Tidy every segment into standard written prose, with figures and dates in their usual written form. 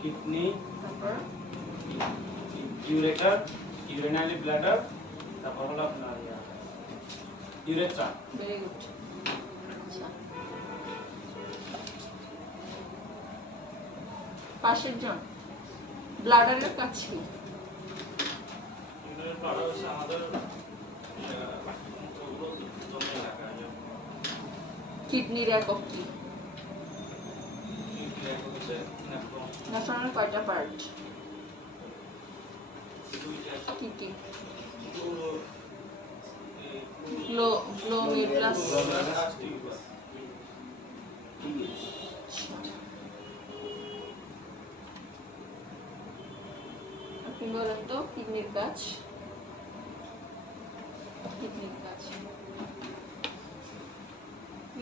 Kidney, তারপর ureter, urinary bladder, তারপর হলো আপনার ইউরেথ্রা। Very good. আচ্ছা, পাশের জন ব্লাডারের কাজ কি? আমাদের কিডনির একক কি? নেফ্রনের কয়টা পার্ট? কি কি? গ্লোমেরুলাস। আপনি বলেন তো কিডনির কাজ। কিডনির কাজ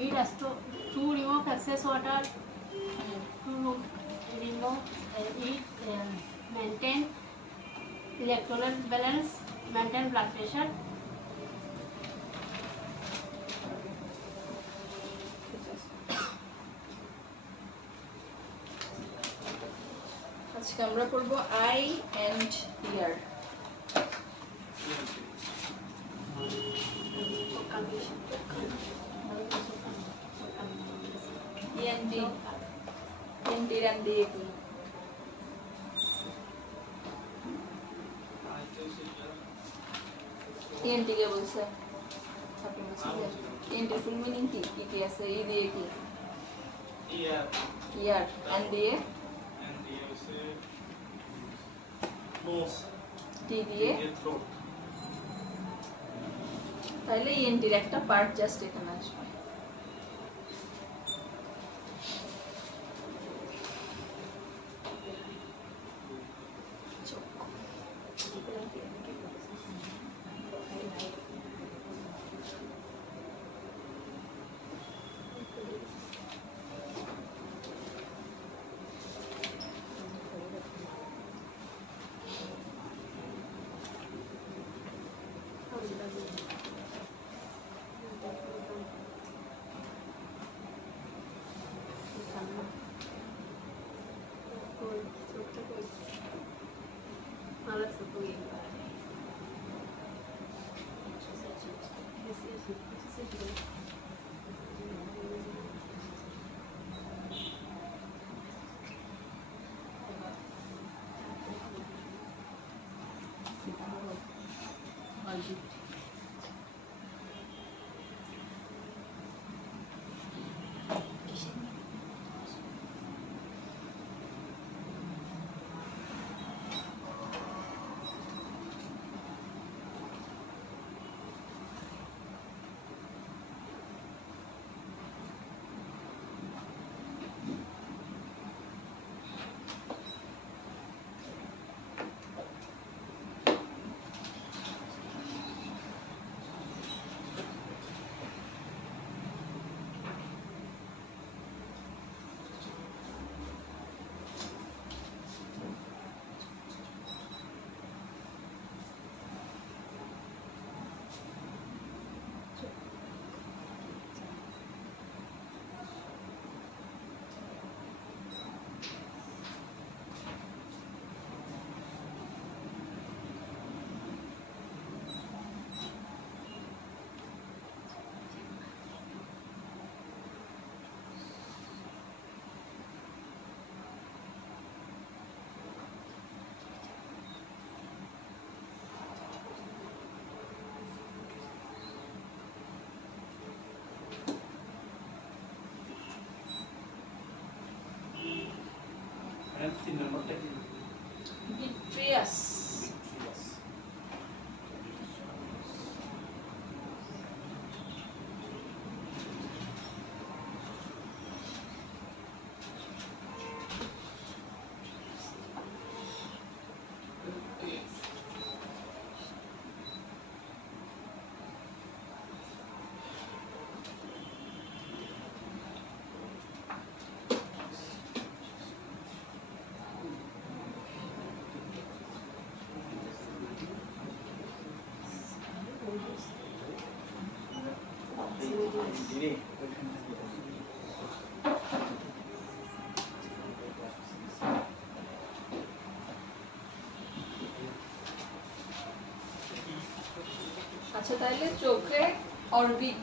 It has to remove excess water, to remove it, maintain electrolyte balance, maintain blood pressure. আজকে আমরা পড়ব eye and ear. ENT, ENT রান দিয়ে কি? ইএনটি কে বলছে? আপনি বলছেন ইএনটি ফুল মিনিং কি? কি কি আছে? ই দিয়ে কি? ইয়ার। এন দিয়ে? টি দিয়ে? তাহলে ইএনটির একটা পার্ট জাস্ট এখানে আসবে। Vitreous. আচ্ছা তাহলে চোখে অরবিট,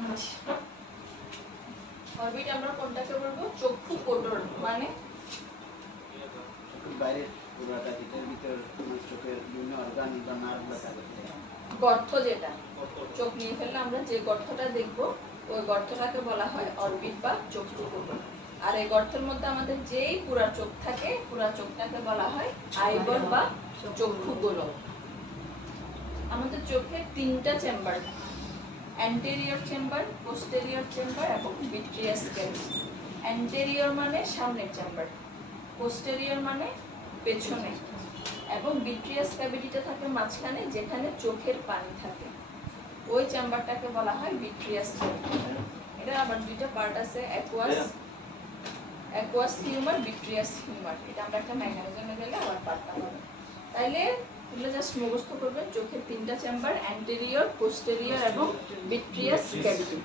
অরবিট আমরা কোনটাকে বলবো? চক্ষু কোটর মানে বাইরের পুরাটা যেটার ভিতর চোখের বিভিন্ন অর্গান বা নার্ভগুলো থাকে, গর্ত, যেটা চোখ নিয়ে ফেললে আমরা যে গর্তটা দেখবো ওই গর্তটাকে বলা হয় অরবিট বা চক্ষু কোটর। আর এই গর্তের মধ্যে আমাদের যেই পুরা চোখ থাকে পুরা চোখটাকে বলা হয় আইবল বা চক্ষু গোলক। আমাদের চোখে তিনটা chamber, anterior chamber, posterior chamber এবং ভিট্রিয়াস ক্যাভিটি। অ্যান্টেরিয়র মানে সামনের চেম্বার, পোস্টেরিয়র মানে পেছনে, এবং ভিট্রিয়াস ক্যাভিটিটা থাকে মাঝখানে যেখানে চোখের পানি থাকে, ওই চেম্বারটাকে বলা হয় ভিট্রিয়াস ক্যাভিটি। এটা আবার দুইটা পার্ট আছে, অ্যাকুয়াস হিউমার, ভিট্রিয়াস হিউমার। এটা আমরা একটা মেকানিজমে গেলে আবার পার্টটা হবে। তাইলে এগুলো জাস্ট মুখস্থ করবেন, চোখের তিনটা চেম্বার, অ্যান্টেরিয়র, পোস্টেরিয়র এবং ভিট্রিয়াস ক্যাভিটি।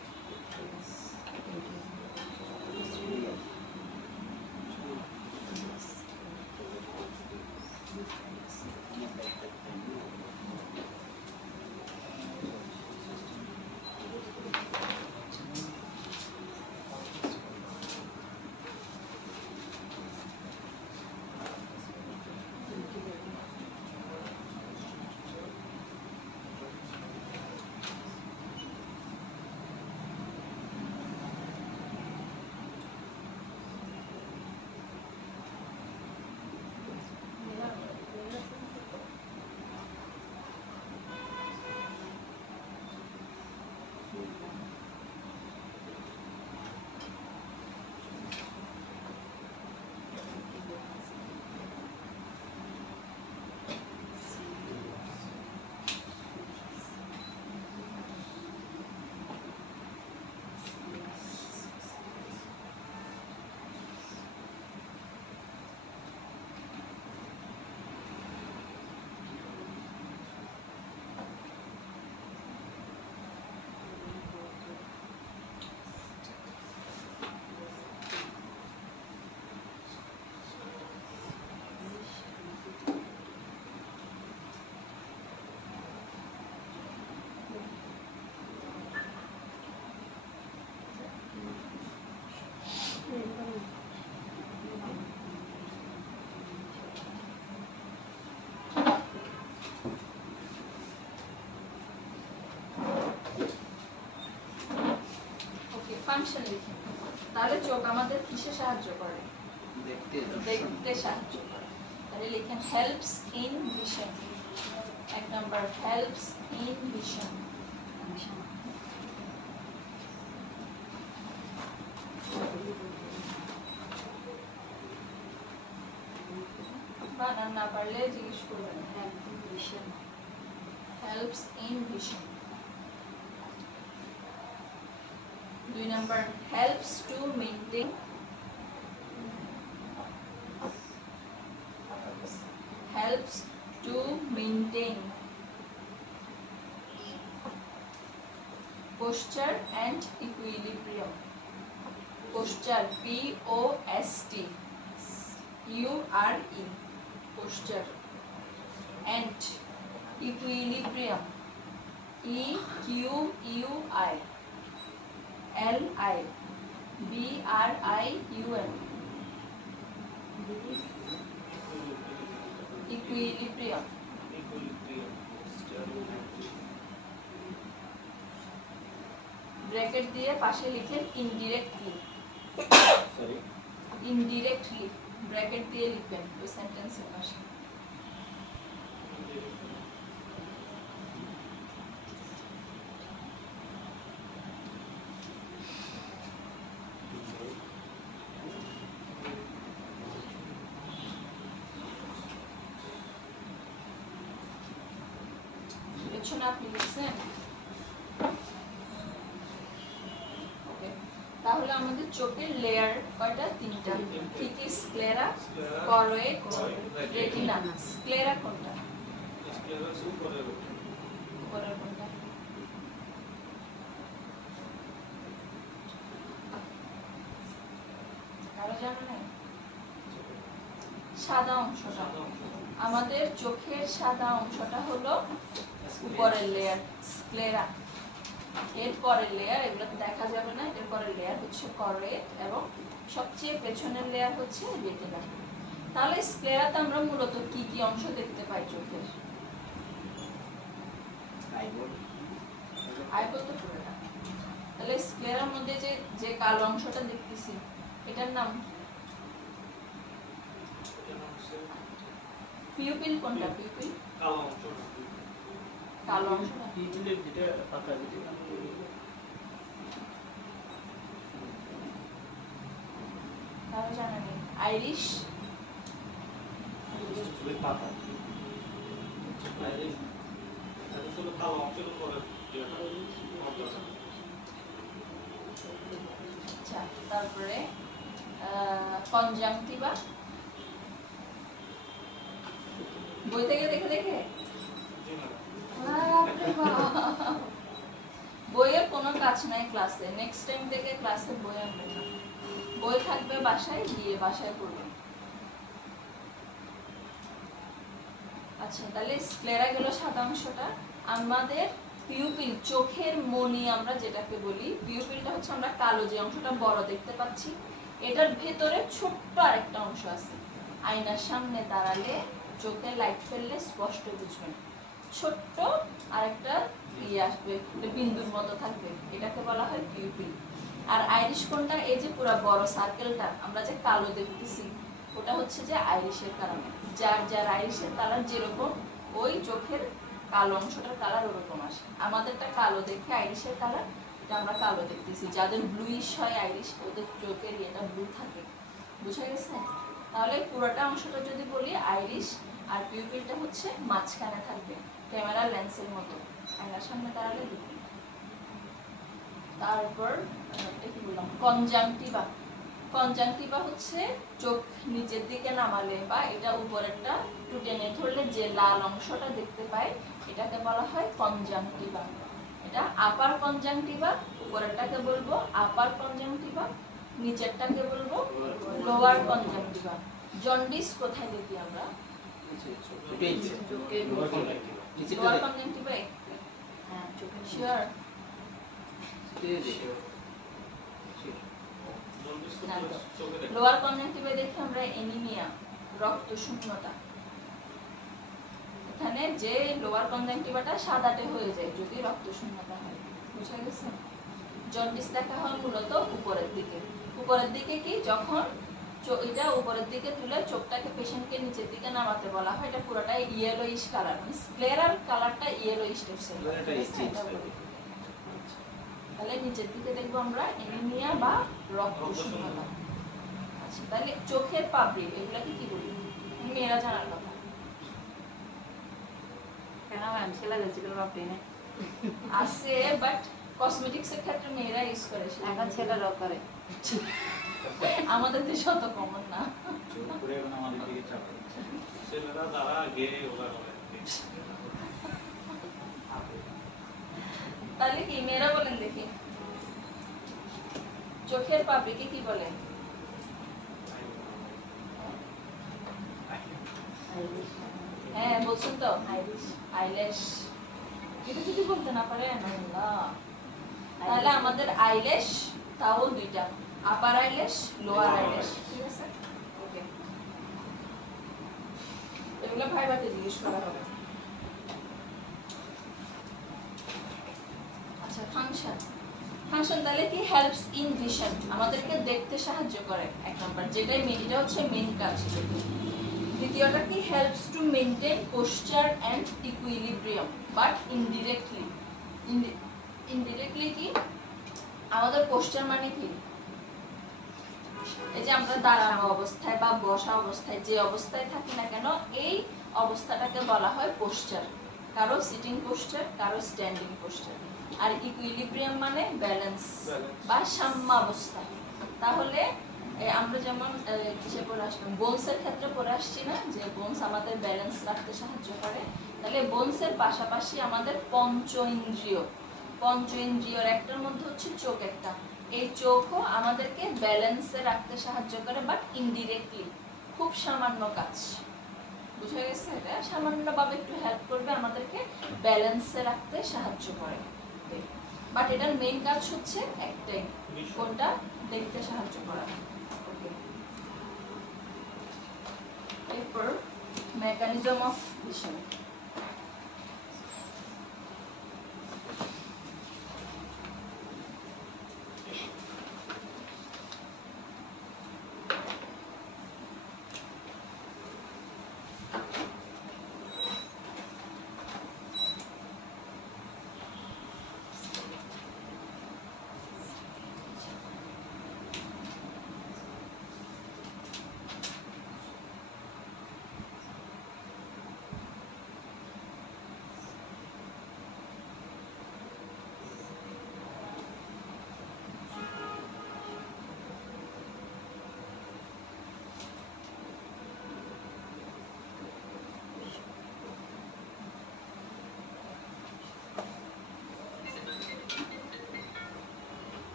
ফাংশন লিখে, তাহলে চোখ আমাদের কিসে সাহায্য করে? দেখতে সাহায্য করে। তাহলে লিখেন হেল্পস ইন ভিশন। এক নাম্বার হেল্পস ইন ভিশন। বানান না পারলে জিজ্ঞেস করবেন। Helps in vision. 2 number helps to maintain, helps to maintain posture and equilibrium. Posture, P-O-S-T-U-R-E, posture, and equilibrium, E-Q-U-I L-I-B-R-I-U-M, equilibrium. Bracket দিয়ে পাশে লিখেন ইনডিরেক্টলি, ইনডিরেক্টলি ব্র্যাকেট দিয়ে লিখবেন ওই সেন্টেন্সের পাশে। পেছনে আপনি লিখছেন? ওকে, তাহলে আমাদের চোখের লেয়ার কয়টা? তিনটা। কি কি? Sclera, choroid, retina. স্ক্লেরা কোনটা? উপরের কোনটা? কারো জানা নাই? সাদা অংশটা, আমাদের চোখের সাদা অংশটা হলো উপরের লেয়ার, স্ক্লেরা। এর পরের লেয়ার, এগুলো দেখা যাবে না, এর পরের লেয়ার হচ্ছে করেট এবং সবচেয়ে পেছনের লেয়ার হচ্ছে রেটিনা। তাহলে স্ক্লেরাতে আমরা মূলত কি কি অংশ দেখতে পাই চোখের? আইবল তো পুরোটা। তাহলে স্ক্লেরার মধ্যে যে যে কালো অংশটা দেখতেছি এটার নাম পিউপিল। কোনটা পিউপিল? কালো অংশটা পিপিলের যেটা পাতা যেটা কালো জানা নেই। আইরিশ, পাতা আচ্ছা, তারপরে কনজাংটিভা। বই থেকে দেখে দেখে বাপরে বাপ। বইয়ের কোনো কাজ নাই ক্লাসে, নেক্সট টাইম থেকে ক্লাসে বই আনবেন না, বই থাকবে বাসায়, গিয়ে বাসায় পড়বেন। আচ্ছা, তাহলে স্ক্লেরা গেল সাদা অংশটা। আমাদের পিউপিল, চোখের মনি আমরা যেটাকে বলি, পিউপিলটা হচ্ছে আমরা কালো যে অংশটা বড় দেখতে পাচ্ছি, এটার ভেতরে ছোট্ট আরেকটা অংশ আছে। আয়নার সামনে দাঁড়ালে চোখে লাইট ফেললে স্পষ্ট বুঝবেন, ছোট্ট আরেকটা ইয়ে আসবে, বিন্দুর মতো থাকবে, এটাকে বলা হয় পিউপিল। আর আইরিশ কোনটা? এই যে পুরো বড় সার্কেলটা আমরা যে কালো দেখতেছি, ওটা হচ্ছে যে আইরিশের কারণে। যার যার আইরিশের কালার যেরকম, ওই চোখের কালো অংশটার কালার ওরকম আসে। আমাদেরটা কালো দেখে আইরিশের কালার, এটা আমরা কালো দেখতেছি। যাদের ব্লুইশ হয় আইরিশ, ওদের চোখের এটা ব্লু থাকে। বুঝা গেছে? তাহলে পুরোটা অংশটা যদি বলি আইরিশ, আর পিউপিলটা হচ্ছে মাঝখানে থাকবে, ক্যামেরা লেন্সের মতো, আয়নার সামনে দাঁড়ালে দেখবে। তারপর এটা কি বললাম, কনজাংটিভা। কনজাংটিভা হচ্ছে চোখ নিচের দিকে নামালে বা এটা উপরেরটা একটু টেনে ধরলে যে লাল অংশটা দেখতে পাই, এটাকে বলা হয় কনজাংটিভা। এটা আপার কনজাংটিভা, উপরেরটাকে বলবো আপার কনজাংটিভা, নিচেরটাকে বলবো লোয়ার কনজাংটিভা। জন্ডিস কোথায় দেখি আমরা? Lower conjunctiva. হ্যাঁ, চোখে শিওর? লোয়ার কনজাংটিভা দেখে আমরা এনিমিয়া, রক্ত শূন্যতা। এখানে যে লোয়ার কনজাংটিভাটা সাদাটে হয়ে যায় যদি রক্ত শূন্যতা হয়। বুঝা গেছে? জন্ডিস দেখা হয় মূলত উপরের দিকে। উপরের দিকে কি, যখন এটা উপরের দিকে তুলে চোখটাকে পেশেন্টকে নিচের দিকে নামাতে বলা হয়, এটা পুরোটাই ইয়েলোইশ কালার, মানে স্ক্লেরার কালারটা ইয়েলোইশ টাইপের। তাহলে নিচের দিকে দেখবো আমরা এনিমিয়া বা রক্ত শূন্যতা। আচ্ছা, তাহলে চোখের পাপড়ি, এগুলাকে কি বলি? মেয়েরা জানার কথা। কেন ম্যাম ছেলে দিয়েছিল পাপড়ি না? আছে, বাট কসমেটিক্স এর ক্ষেত্রে মেয়েরা ইউজ করে, এখন ছেলেরাও করে। আমাদের দেশে অত কমন না। ছেলেরা যারা গে ওরা করে। তাহলে কি মেয়েরা বলেন দেখি, চোখের পাপড়িকে কি বলে? হ্যাঁ বলছেন তো, আইল্যাশ। এটা যদি বলতে না পারেন আল্লাহ। তাহলে আমাদের আইল্যাশ তাও দুইটা, আপার আইল্যাশ, লোয়ার আইল্যাশ। ঠিক আছে, ওকে। এগুলো ভাইবাতে জিজ্ঞেস করা হবে। আচ্ছা, ফাংশন। ফাংশন তাহলে কি? হেল্পস ইন ভিশন, আমাদেরকে দেখতে সাহায্য করে এক নাম্বার, যেটাই মেন, এটা হচ্ছে মেন কাজ। দ্বিতীয়টা কি? Helps to maintain posture and equilibrium, but indirectly. Indirectly কি? আমাদের পোশ্চার মানে কি? এই যে আমরা দাঁড়ানো অবস্থায় বা বসা অবস্থায় যে অবস্থায় থাকি না কেন, এই অবস্থাটাকে বলা হয় পোশ্চার। কারো সিটিং পোশ্চার, কারো স্ট্যান্ডিং পোশ্চার। আর ইকুইলিব্রিয়াম মানে ব্যালেন্স বা সাম্যাবস্থা। তাহলে আমরা যেমন কিসে পড়ে আসলাম, বোনসের ক্ষেত্রে পড়ে আসছি না, যে বোনস আমাদের ব্যালেন্স রাখতে সাহায্য করে। তাহলে বোনসের পাশাপাশি আমাদের পঞ্চ ইন্দ্রিয়র একটার মধ্যে হচ্ছে চোখ একটা। এই চোখও আমাদেরকে ব্যালেন্সে রাখতে সাহায্য করে, বাট ইনডিরেক্টলি, খুব সামান্য কাজ। বুঝা গেছে? এটা সামান্যভাবে একটু হেল্প করবে, আমাদেরকে ব্যালেন্সে রাখতে সাহায্য করে। বাট এটার মেইন কাজ হচ্ছে একটাই, কোনটা দেখতে সাহায্য করা। ওকে, এরপর mechanism of vision.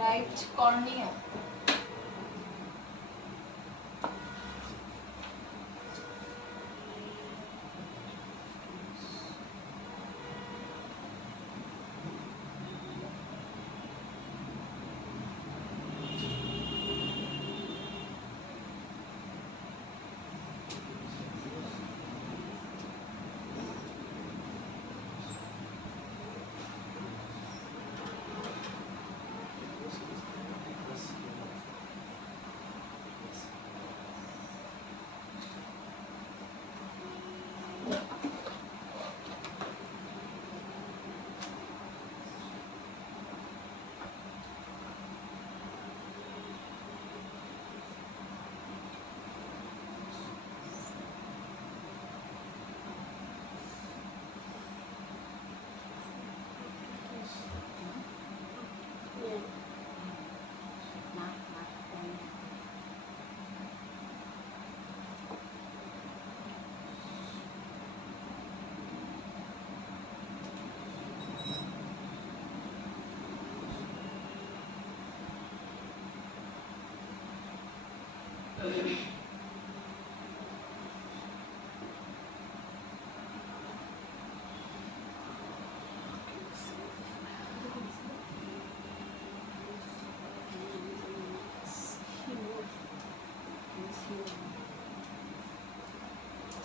Light cornea.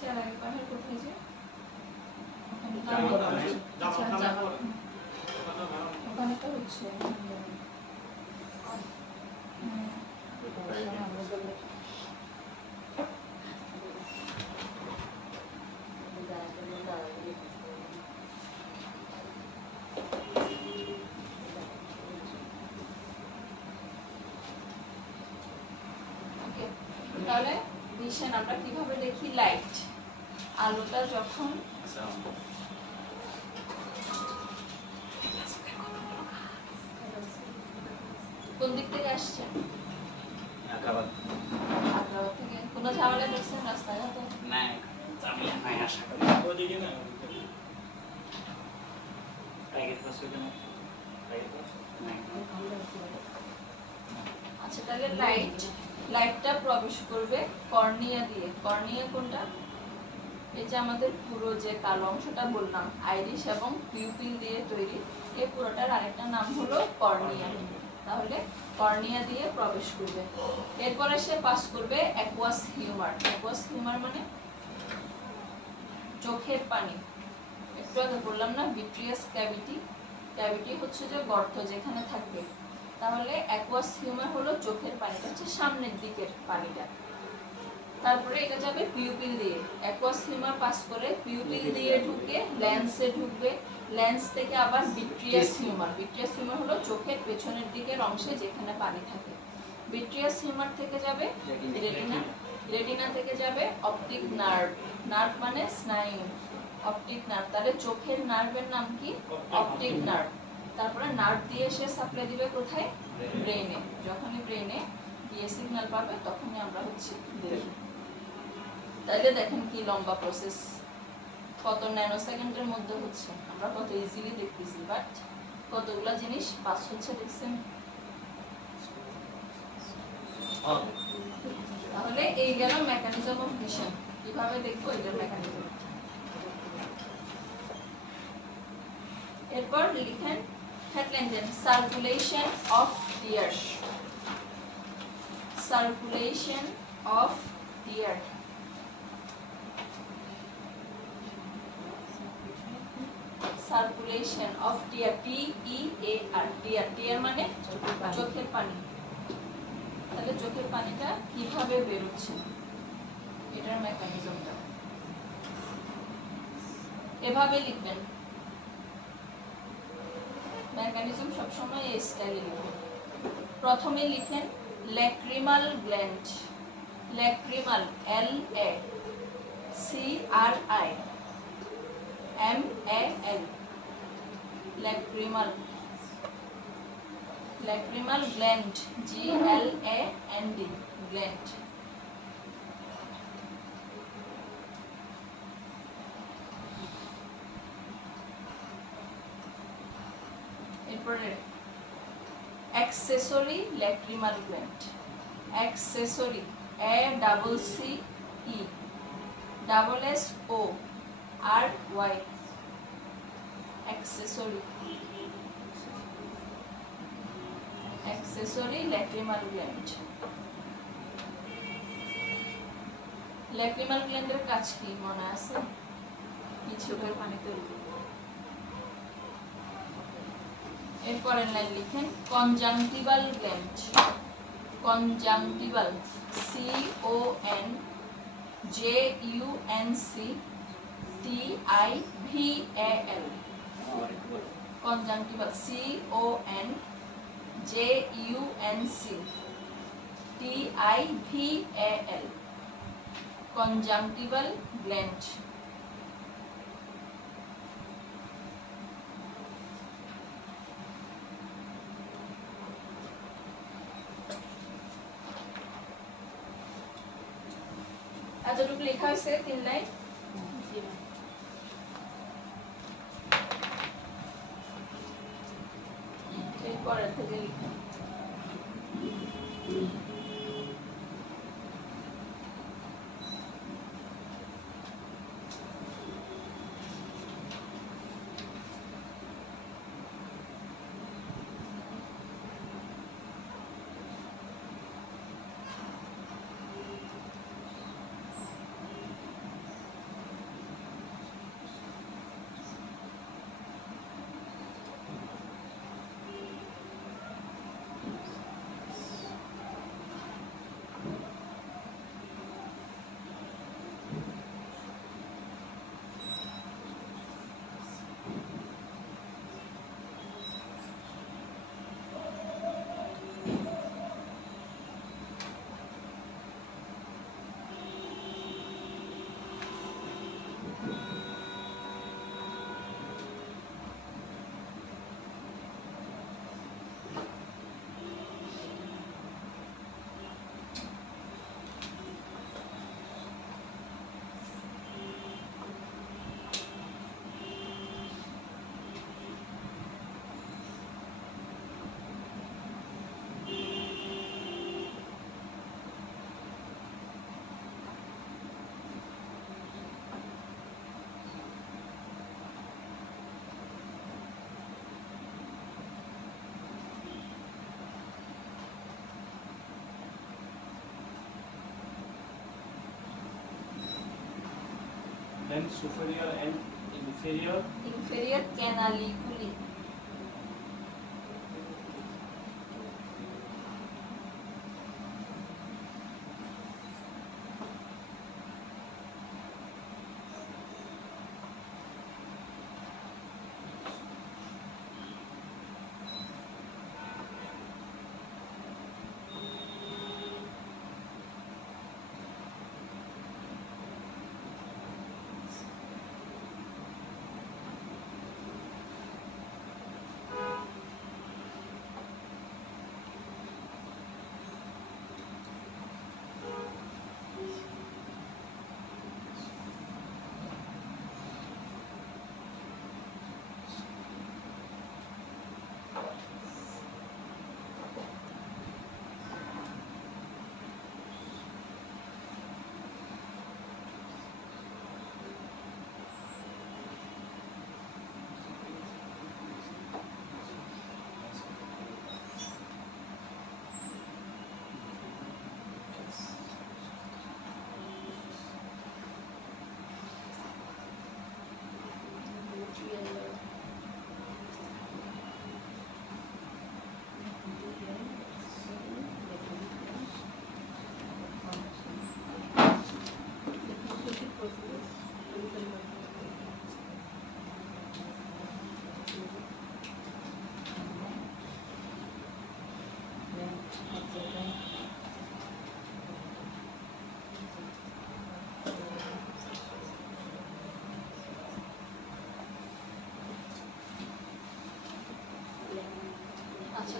চালাকি পাহাড় কোথায় যে? ওখানে তো হচ্ছে তাহলে ভিশন আমরা কিভাবে দেখি? লাইট, আলোটা যখন কোন দিক থেকে আসছে? আগ্রাবাদ থেকে। কোনো ঝামেলা দেখছেন রাস্তাঘাটে? না, ঝামেলা নাই আশা করি। ওদিকে না টাইগার পাস হইল না? আচ্ছা, তাহলে লাইটটা প্রবেশ করবে কর্নিয়া দিয়ে। কর্নিয়া কোনটা? এই যে আমাদের পুরো যে কালো অংশটা বললাম, আইরিশ এবং পিউপিল দিয়ে তৈরি, এই পুরোটার আরেকটা নাম হলো কর্নিয়া। তাহলে কর্নিয়া দিয়ে প্রবেশ করবে। এরপরে সে পাস করবে অ্যাকুয়াস হিউমার। অ্যাকুয়াস হিউমার মানে চোখের পানি। একটু আগে বললাম না, ভিট্রিয়াস ক্যাভিটি। ক্যাভিটি হচ্ছে যে গর্ত যেখানে থাকবে। তাহলে অ্যাকুয়াস হিউমার হলো চোখের পানিটা, হচ্ছে সামনের দিকের পানিটা। তারপরে এটা যাবে পিউপিল দিয়ে। অ্যাকুয়াস হিউমার পাস করে পিউপিল দিয়ে ঢুকে লেন্সে ঢুকবে। লেন্স থেকে আবার ভিট্রিয়াস হিউমার। ভিট্রিয়াস হিউমার হলো চোখের পেছনের দিকের অংশে যেখানে পানি থাকে। ভিট্রিয়াস হিউমার থেকে যাবে রেটিনা। রেটিনা থেকে যাবে অপটিক নার্ভ। নার্ভ মানে স্নায়ু। Optic nerve. তাহলে চোখের নার্ভের নাম কি? Optic nerve. তারপরে নার্ভ দিয়ে সে সাপ্লাই দিবে কোথায়? ব্রেনে। যখনই ব্রেনে দিয়ে সিগন্যাল পাবে তখনই আমরা হচ্ছে দেখি। তাইলে দেখেন কি লম্বা প্রসেস, কত ন্যানো সেকেন্ডের মধ্যে হচ্ছে, আমরা কত ইজিলি দেখতেছি, বাট কতগুলা জিনিস পাস হচ্ছে দেখছেন। তাহলে এই গেল মেকানিজম অফ ভিশন। কিভাবে দেখবো এটার মেকানিজম। এরপর লিখেন হেডলাইন দেন, circulation of tear. Circulation of tear. Circulation of tear, TEAR, tear, tear মানে চোখের পানি। তাহলে চোখের পানিটা কিভাবে বের হচ্ছে এটার মেকানিজমটা এভাবে লিখবেন। মেকানিজম সবসময় এই স্টাইলে লিখবেন। প্রথমে লিখেন lacrimal gland. Lacrimal, LACRIMAL, lacrimal. lacrimal gland, GLAND, gland। এরপরে accessory lacrimal gland, accessory, ACCESSORY, accessory, accessory lacrimal gland। lacrimal gland এর কাজ কি মনে আছে? চোখের পানি তৈরি করে। এরপরের লাইন লিখেন conjunctival gland। conjunctival, CONJUNCTIVAL, conjunctival, CONJUNCTIVAL, conjunctival gland। এতটুকু লেখা হয়েছে 3 লাইন। এরপরের থেকে লিখুন then superior and inferior inferior canaliculi,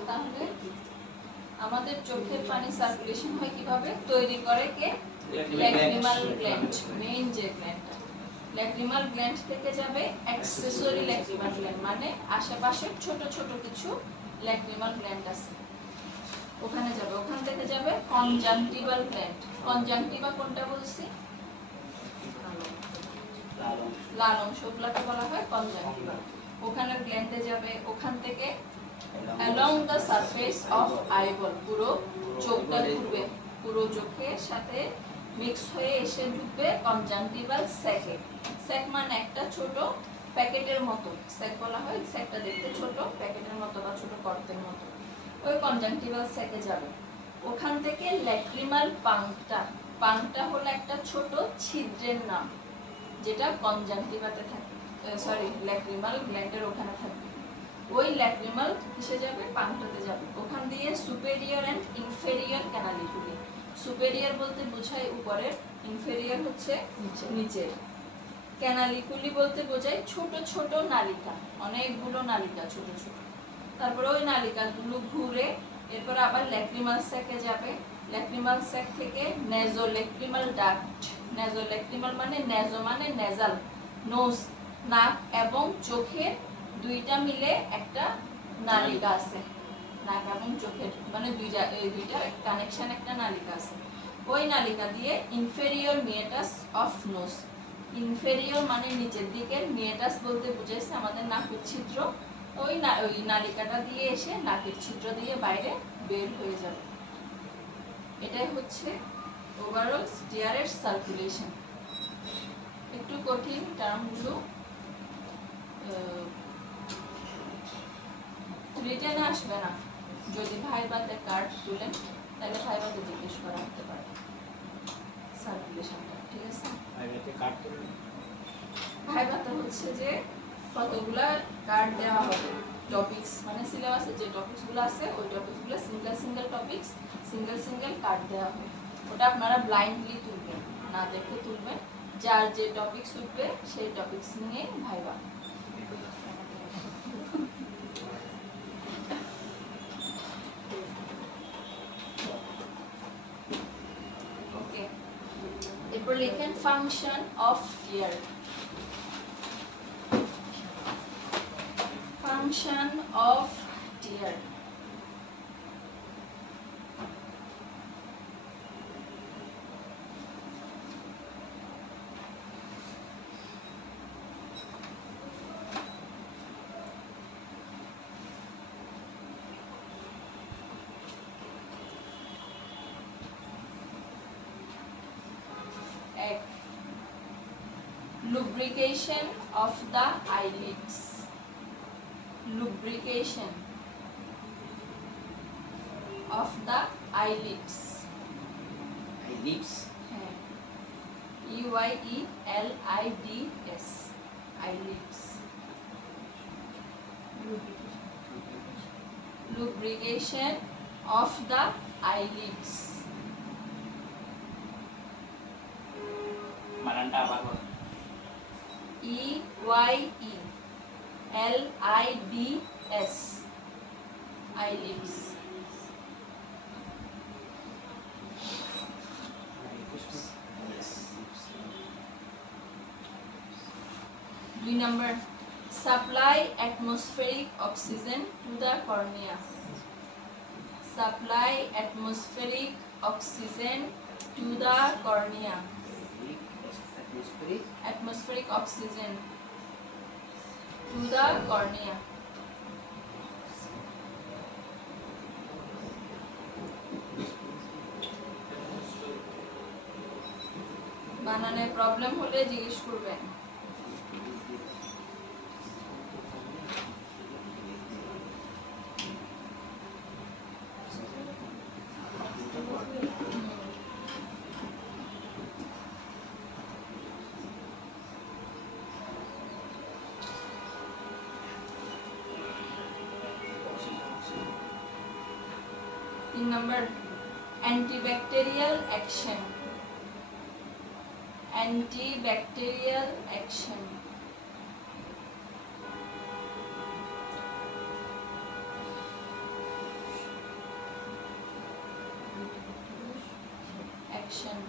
তাহলে আমাদের চোখের পানি সার্কুলেশন হয় কিভাবে? তৈরি করে কে? ল্যাক্রিমাল গ্ল্যান্ড, মেইন যে গ্ল্যান্ডটা। ল্যাক্রিমাল গ্ল্যান্ড থেকে যাবে অ্যাক্সেসরি ল্যাক্রিমাল গ্ল্যান্ড, মানে আশেপাশে ছোট ছোট কিছু ল্যাক্রিমাল গ্ল্যান্ড আছে, ওখানে যাবে। ওখান থেকে যাবে কনজাংটিভাল গ্ল্যান্ড। কনজাংটিভা কোনটা বলছি? লাল অংশগুলোকে বলা হয় কনজাংটিভা। ওখানে গ্ল্যান্ডে যাবে। ওখান থেকে along the surface of eyeball পুরো চোখটা ঘুরবে, পুরো চোখের সাথে মিক্স হয়ে এসে ঢুকবে কনজাংটিভাল স্যাকে। স্যাক মানে একটা ছোট প্যাকেটের মতো, স্যাক বলা হয়। স্যাকটা দেখতে ছোট প্যাকেটের মতো বা ছোট গর্তের মতো, ওই কনজাংটিভাল স্যাকে যাবে। ওখান থেকে ল্যাক্রিমাল পাংটা, পাংটা হলো একটা ছোট ছিদ্রের নাম যেটা কনজাংটিভাতে থাকে, সরি ল্যাক্রিমাল গ্ল্যান্ডের ওখানে থাকবে। ওই ল্যাক্রিমাল কিসে যাবে? পাংটাতে যাবে। ওখান দিয়ে superior and inferior canaliculi. Superior বলতে বোঝায় উপরের, ইনফেরিয়র হচ্ছে নিচের। ক্যানালিকুলি বলতে বোঝায় ছোট ছোট নালিকা, অনেকগুলো নালিকা ছোট ছোট। তারপরে ওই নালিকাগুলো ঘুরে এরপর আবার ল্যাক্রিমাল স্যাকে যাবে। ল্যাক্রিমাল স্যাক থেকে নেজোল্যাক্রিমাল ডাক্ট। নেজোল্যাক্রিমাল মানে নেজো মানে নেজাল, নোজ, নাক এবং চোখের দুইটা মিলে একটা নালিকা আছে। নাক এবং চোখের মানে দুইটা কানেকশন, একটা নালিকা আছে। ওই নালিকা দিয়ে ইনফেরিয়র মিয়েটাস অফ নোজ। ইনফেরিয়র মানে নিচের দিকের, মিয়েটাস বলতে বুঝাইছে আমাদের নাকের ছিদ্র। ওই নালিকাটা দিয়ে এসে নাকের ছিদ্র দিয়ে বাইরে বের হয়ে যাবে। এটাই হচ্ছে ওভারঅল স্টিয়ারের সার্কুলেশন। একটু কঠিন টার্মগুলো, রিটেনে আসবে না। যদি ভাইবাতে কার্ড তুলেন তাহলে ভাইবাতে জিজ্ঞেস করা হতে পারে সার্কুলেশনটা, ঠিক আছে? ভাইবাতে হচ্ছে যে কতগুলা কার্ড দেওয়া হবে, টপিকস মানে সিলেবাসে যে টপিকসগুলো আছে ওই টপিকসগুলো single single topics, single single card দেওয়া হবে। ওটা আপনারা ব্লাইন্ডলি তুলবেন, না দেখে তুলবেন। যার যে টপিকস উঠবে সেই টপিকস নিয়ে ভাইবা। ওকে, এরপর লিখেন function of tear. Function of tear. Lubrication of the eyelids. Lubrication of the eyelids. Eyelids. EYELIDS. Eyelids. Lubrication of the eyelids. বানানটা আবার বল। EYELIDS. Eyelids. Duy number, supply atmospheric oxygen to the cornea. Supply atmospheric oxygen to the cornea. Atmospheric oxygen to the cornea. বানানে problem হলে জিজ্ঞেস করবেন। Number, antibacterial action. Antibacterial action. action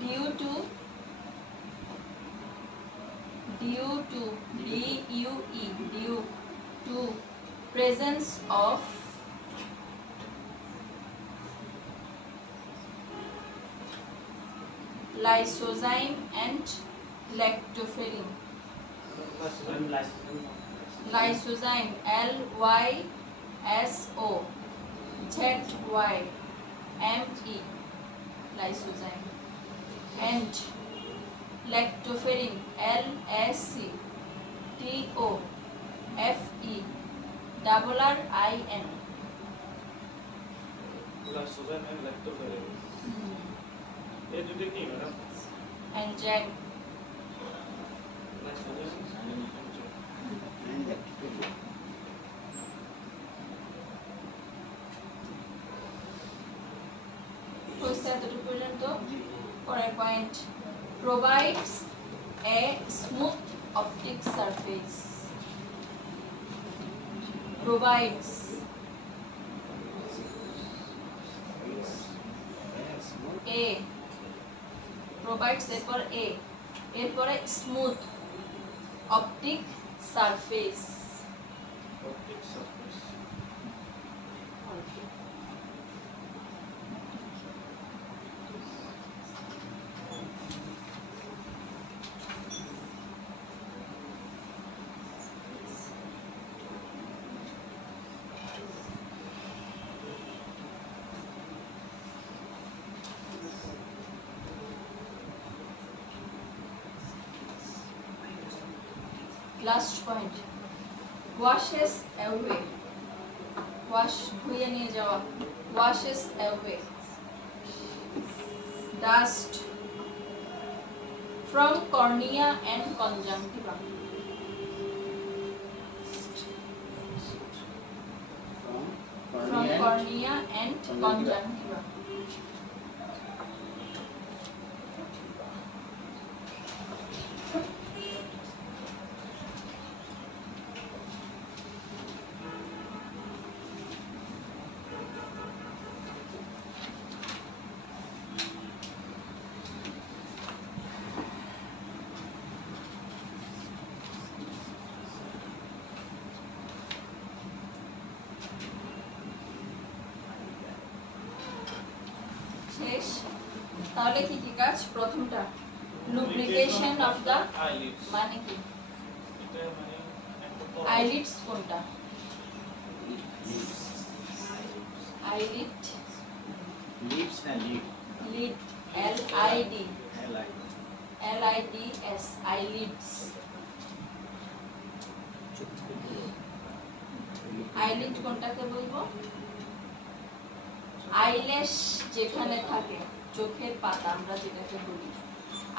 due to due to presence of lysozyme and lactoferrin. Lysozyme, Lysozyme, lysozyme, and lactoferrin, LACTOFERRIN. Lysozyme and lactoferrin. ये दुटे की madam? Enzyme. Lysozyme and পরের point, provides a smooth optic surface. Provides a provides এরপরে smooth optic surface. optic surface. Last point, washes away. Wash ধুয়ে নিয়ে যাওয়া, washes away dust from cornea and conjunctiva. From cornea and conjunctiva. শেষ। তাহলে কি কি কাজ? প্রথমটা lubrication of the eyelids. মানে কি? এটা মানে একটা eyelids কোনটা? eyelid, lips na lid. lid, lids, eyelids. eyelid কোনটাকে বলবো? আইল্যাশ যেখানে থাকে, চোখের পাতা আমরা যেটাকে বলি,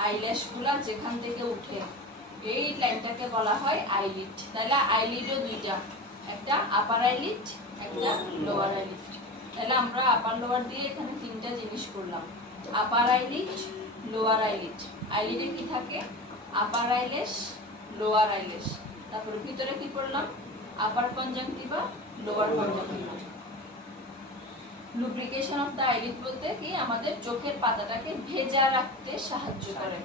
আইল্যাশ গুলা যেখান থেকে উঠে, এই লাইনটাকে বলা হয় আইলিড। তাহলে আইলিডও দুইটা, একটা আপার আইলিড, একটা লোয়ার আইলিড। তাহলে আমরা আপার লোয়ার দিয়ে এখানে তিনটা জিনিস করলাম, আপার আইলিড, লোয়ার আইলিড। আইলিডে কি থাকে? Upper eyelash, lower eyelash. তারপর ভিতরে কি করলাম? Upper conjunctiva, lower conjunctiva. Lubrication of the eyelid বলতে কি আমাদের চোখের পাতাটাকে ভেজা রাখতে সাহায্য করে।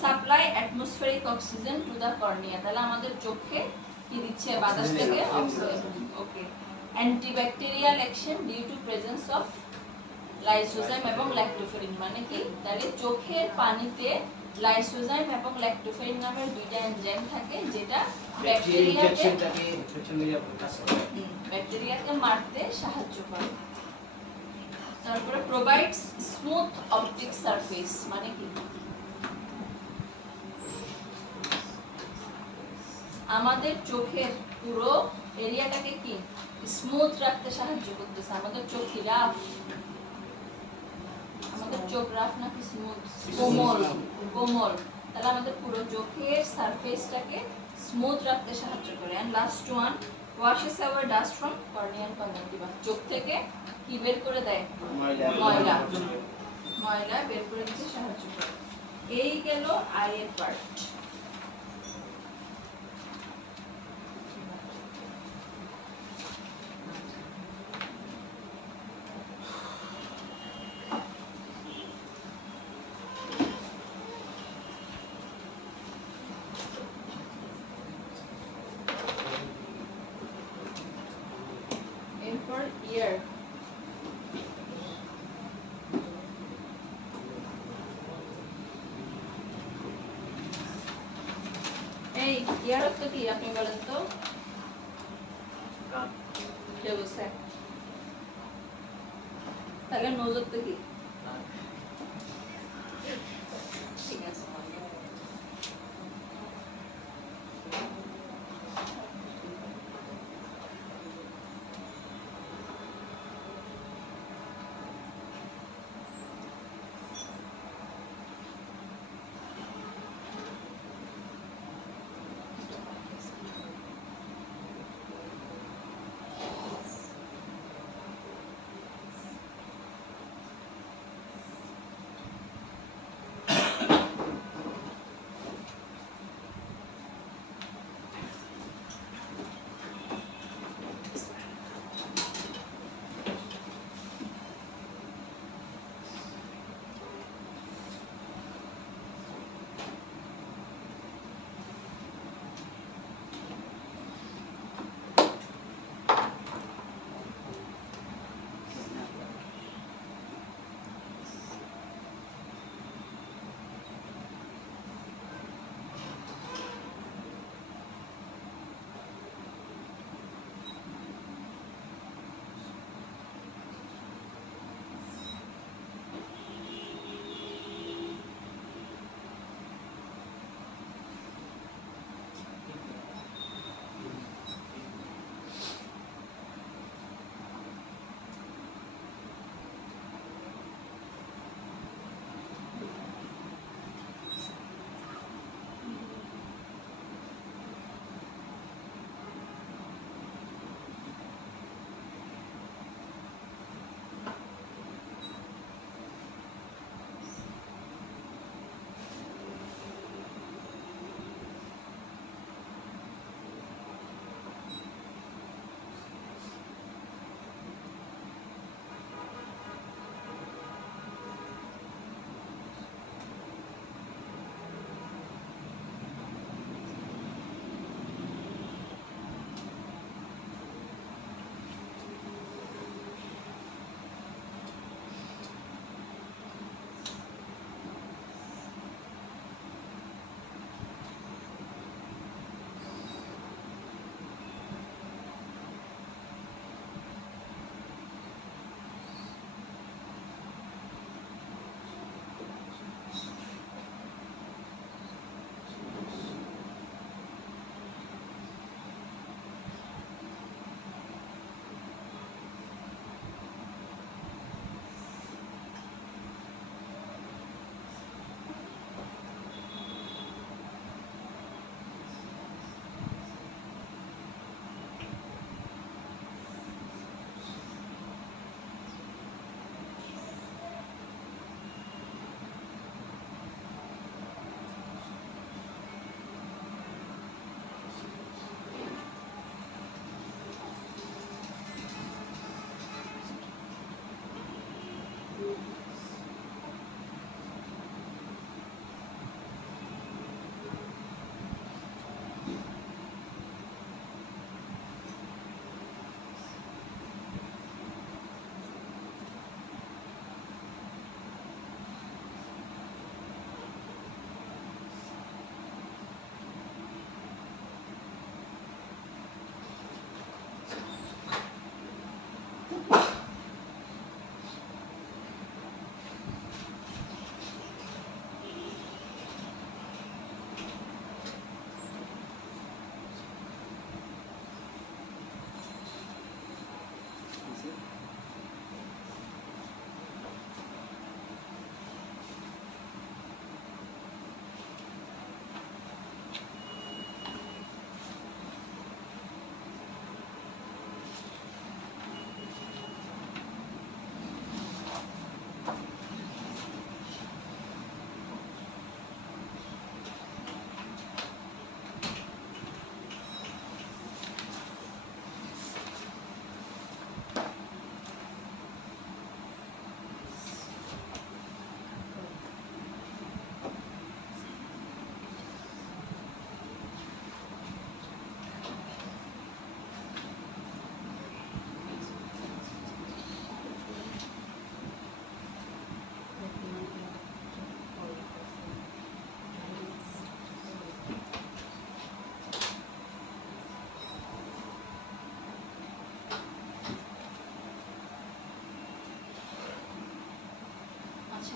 Supply atmospheric oxygen to the cornea, তাহলে আমাদের চোখে কি দিচ্ছে? বাতাস থেকে oxygen. Okay. Antibacterial action due to presence of lysozyme এবং ল্যাক্টোফেরিন, মানে কি? তাহলে চোখের পানিতে লাইসোজাইম এবং ল্যাক্টোফেরিন নামের দুইটা এনজাইম থাকে, যেটা ব্যাকটেরিয়াকে মারতে সাহায্য করে। তারপরে প্রোভাইডস স্মুথ অপটিক সারফেস, মানে কি? আমাদের চোখের পুরো এরিয়াটাকে কি স্মুথ রাখতে সাহায্য করতেছে। আমাদের চোখ কি রাফ? আমাদের চোখ রাফ নাকি স্মুথ? কোমল, কোমল। তাহলে আমাদের পুরো চোখের সারফেসটাকে স্মুথ রাখতে সাহায্য করে। And last one, washes our dust from cornea and conjunctiva, চোখ থেকে কি বের করে দেয়? ময়লা, ময়লা বের করে দিতে সাহায্য করে। এই গেল আইয়ের পার্ট। ইয়ার। এই ইয়ার অর্থ কি আপনি বলেন তো? কান। কে বলছে? তাহলে নোজ অর্থ কি? নাক। ঠিক আছে।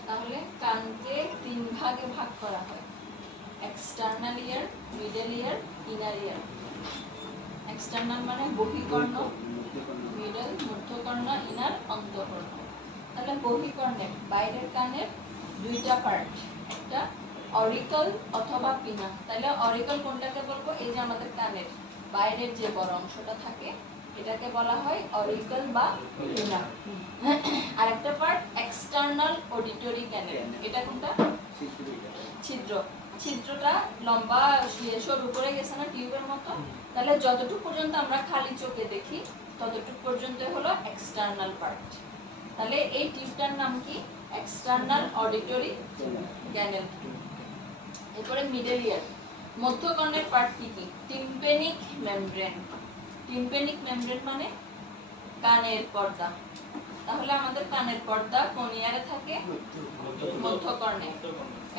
তাহলে কানকে 3 ভাগে ভাগ করা হয়, external ear, middle ear, inner ear. External মানে বহিকর্ণ, মিডল মধ্যকর্ণ, ইনার অন্তঃকর্ণ। তাহলে বহিকর্ণের বাইরের কানের 2টা পার্ট, একটা অরিকল অথবা পিনা। তাহলে অরিকল কোনটাকে বলবো? এই যে আমাদের কানের বাইরের যে বড় অংশটা থাকে এটাকে বলা হয় অরিকল বা পিনা। আর একটা পার্ট এক্সটার্নাল অডিটরি ক্যানেল, এটা কোনটা? ছিদ্র। ছিদ্রটা লম্বা সরু করে গেছে না টিউবের মতো, তাহলে যতটুকু পর্যন্ত আমরা খালি চোখে দেখি ততটুকু পর্যন্ত হলো এক্সটার্নাল পার্ট। তাহলে এই টিউবটার নাম কি? এক্সটার্নাল অডিটরি ক্যানেল। এরপরে মিডল ইয়ার, মধ্যকর্ণের পার্ট কি কি? Tympanic membrane. টিম্প্যানিক মেমব্রেন মানে কানের পর্দা। তাহলে আমাদের কানের পর্দা কোন ইয়ারে থাকে? মধ্যকর্ণে।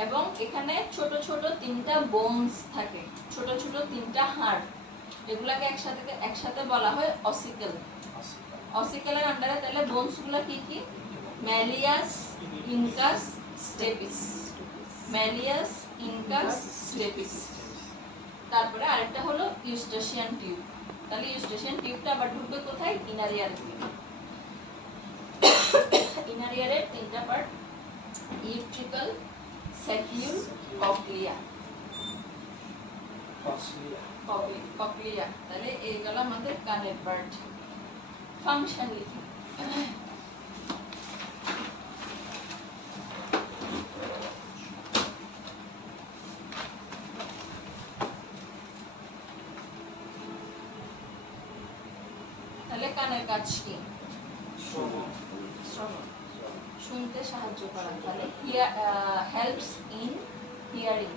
এবং এখানে ছোট ছোট 3টা বোনস থাকে, ছোট ছোট 3টা হাড়, এগুলাকে একসাথে বলা হয় অসিকল। অসিকলের আন্ডারে তাহলে বোনস গুলো কি কি? Malleus, incus, stapes. Malleus, incus, stapes. তারপরে আরেকটা হলো ইউস্টাশিয়ান টিউব। তাহলে ইউস্টাশিয়ান টিউবটা আবার ঢুকবে কোথায়? ইনার ইয়ারে। ইনার ইয়ারের 3টা part, utricle, saccule, cochlea. Cochlea. তাহলে এইগুলো আমাদের কানের পার্ট। ফাংশন লিখি। তাহলে কানের কাজ কি? শ্রবণ, শুনতে সাহায্য করা। তাহলে helps in hearing.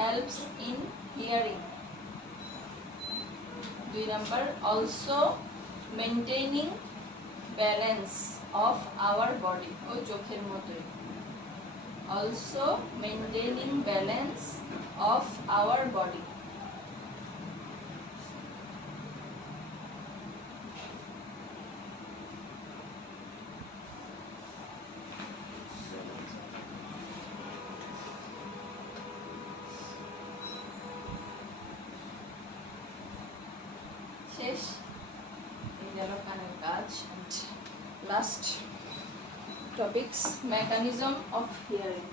helps in hearing. 2 number, also maintaining balance of our body. ও চোখের মতোই, also maintaining balance of our body. শেষ, এই গেল কানের কাজ। Last topics, mechanism of hearing.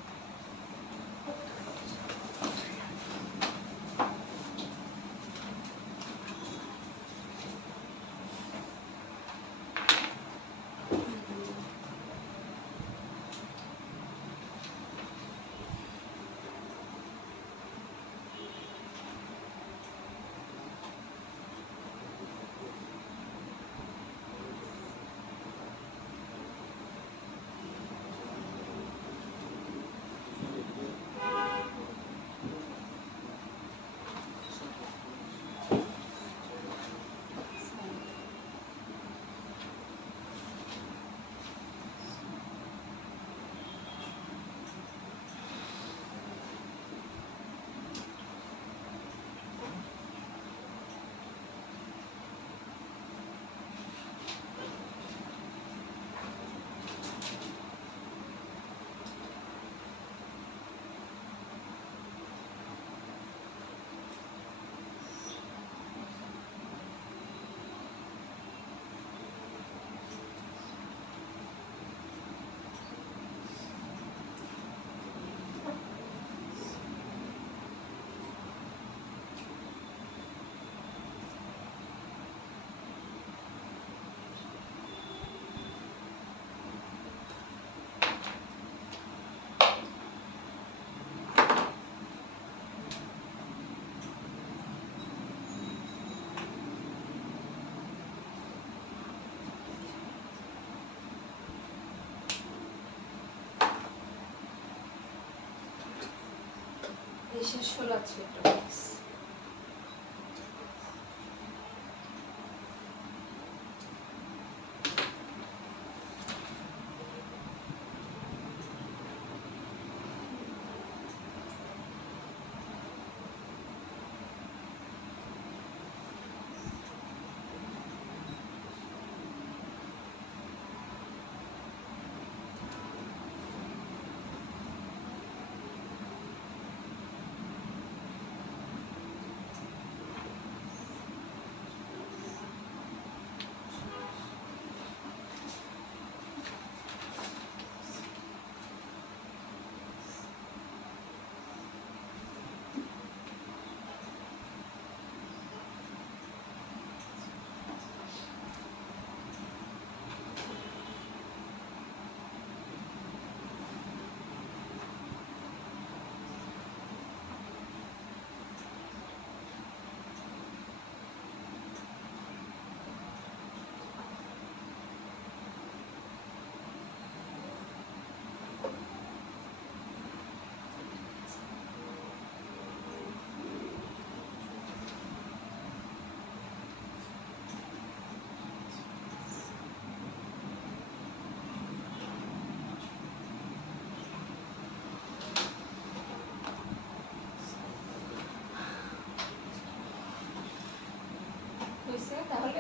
শেষ হলো আজকে টপিকস।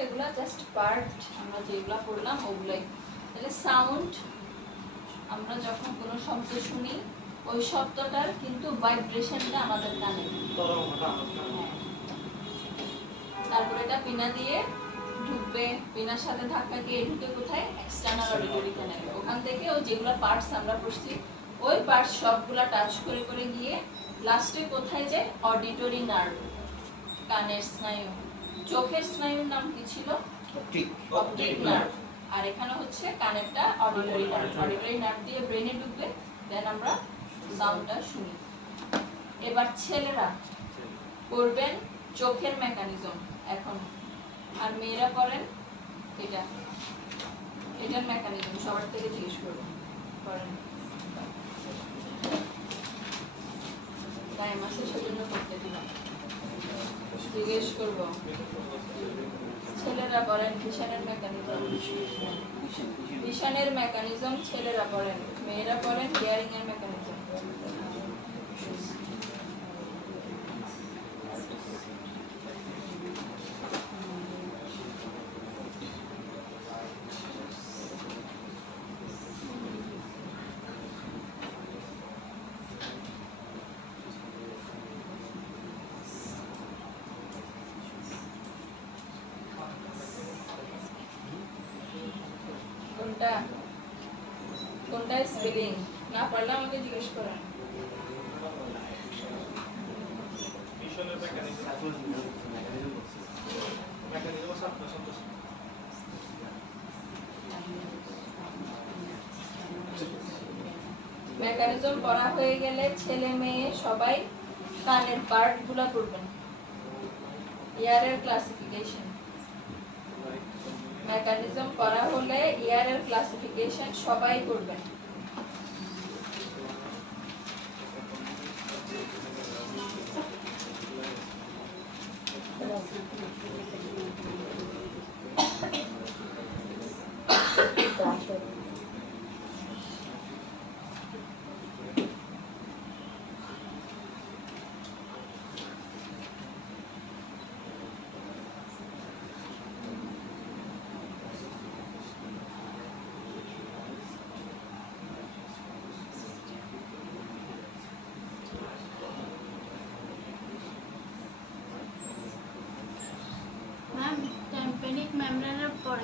এগুলা জাস্ট পার্ট, আমরা যেগুলা পড়লাম ওগুলাই। তাহলে সাউন্ড, আমরা যখন কোনো শব্দ শুনি ওই শব্দটার কিন্তু ভাইব্রেশনটা আমাদের কানে। তারপরে এটা পিনা দিয়ে ঢুকবে, পিনার সাথে ধাক্কা দিয়ে ঢুকে কোথায়, এক্সটার্নাল অডিটরি ক্যানাল। ওখান থেকে ও যেগুলা পার্টস আমরা পড়ছি ওই পার্টস সবগুলা টাচ করে করে গিয়ে লাস্টে কোথায় যায়, অডিটরি নার্ভ, কানের স্নায়ু। চোখের স্নায়ুর নাম কি ছিল, অপটিক নার্ভ। আর এখানে হচ্ছে কানেরটা অডিটরি নার্ভ। অডিটরি নার্ভ দিয়ে ব্রেনে ঢুকবে, দেন আমরা সাউন্ডটা শুনি। এবার ছেলেরা পড়বেন চোখের মেকানিজম এখন, আর মেয়েরা পড়েন এটা, এটার মেকানিজম। সবার থেকে জিজ্ঞেস করবেন, করেন টাইম আছে সেজন্য করতে দিলাম। জিজ্ঞেস করবো, ছেলেরা পড়েন ভিশনের মেকানিজম। ভিশনের মেকানিজম ছেলেরা পড়েন, মেয়েরা পড়েন হিয়ারিং এর মেকানিজম। কোনটা কোনটা স্পেলিং না পারলে আমাকে জিজ্ঞেস করেন। মিশনের মেকানিজম শব্দ শব্দ মেকানিজম পড়া হয়ে গেলে ছেলে মেয়ে সবাই কানের পার্ট গুলা পড়বেন। ইয়ারের ক্লাসিফিকেশন, মেকানিজম পড়া হলে ইয়ারের ক্লাসিফিকেশন সবাই পড়বেন। मैम टेम्पेनिक मेम्ब्रेन पर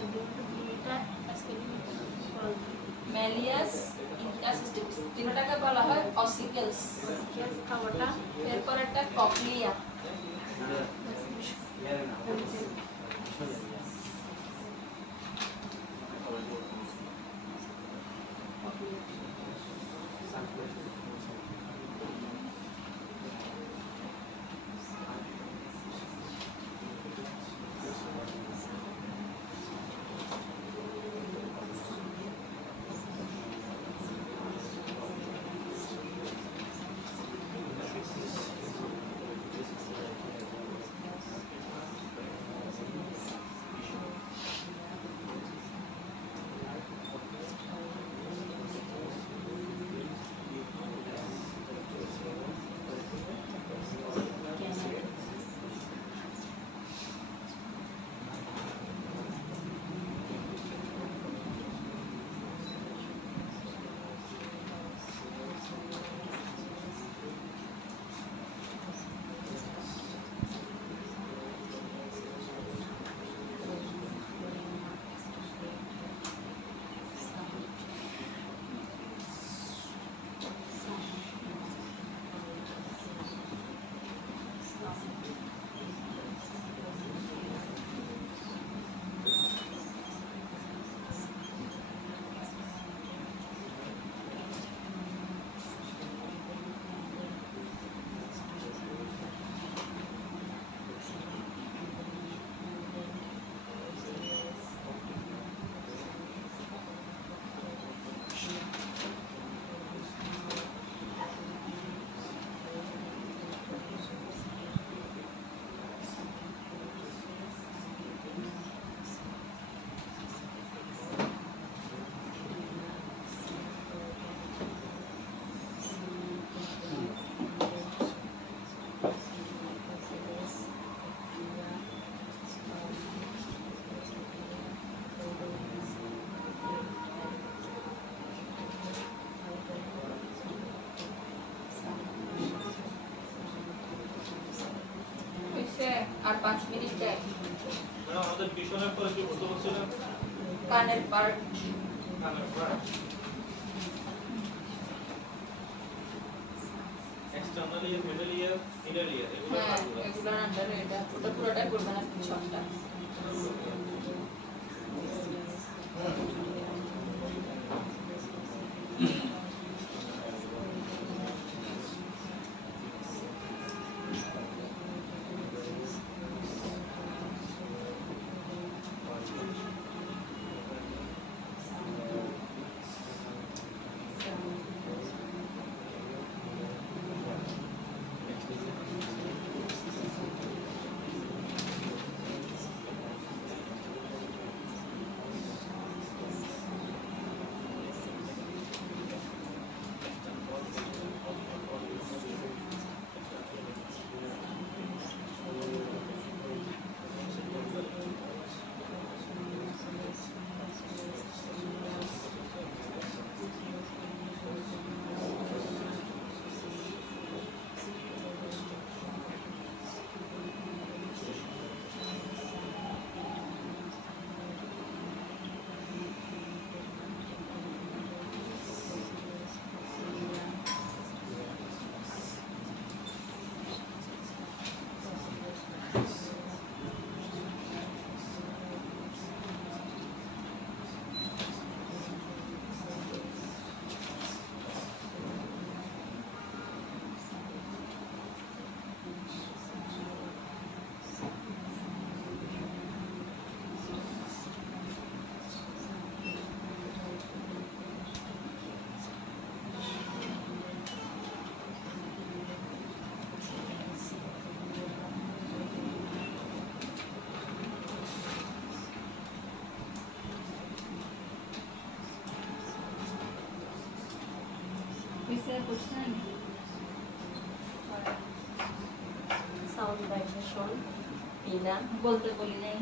এটা ম্যালিয়াস, ইন্টারস্টিক্স, তিনটাকে বলা হয় অসিকেলস। খাওয়াটা এরপর একটা ককলিয়া, কি বলতে বলছিলাম কানের পার্ট কানের part external ear middle ear inner ইয়ার এগুলো হ্যাঁ এগুলোর আন্ডারে এটা ওটা পুরোটা করবেন আপনি সবটা Bisa question. সাউন্ড ভাইব্রেশন ইনা বলতে বলি নাই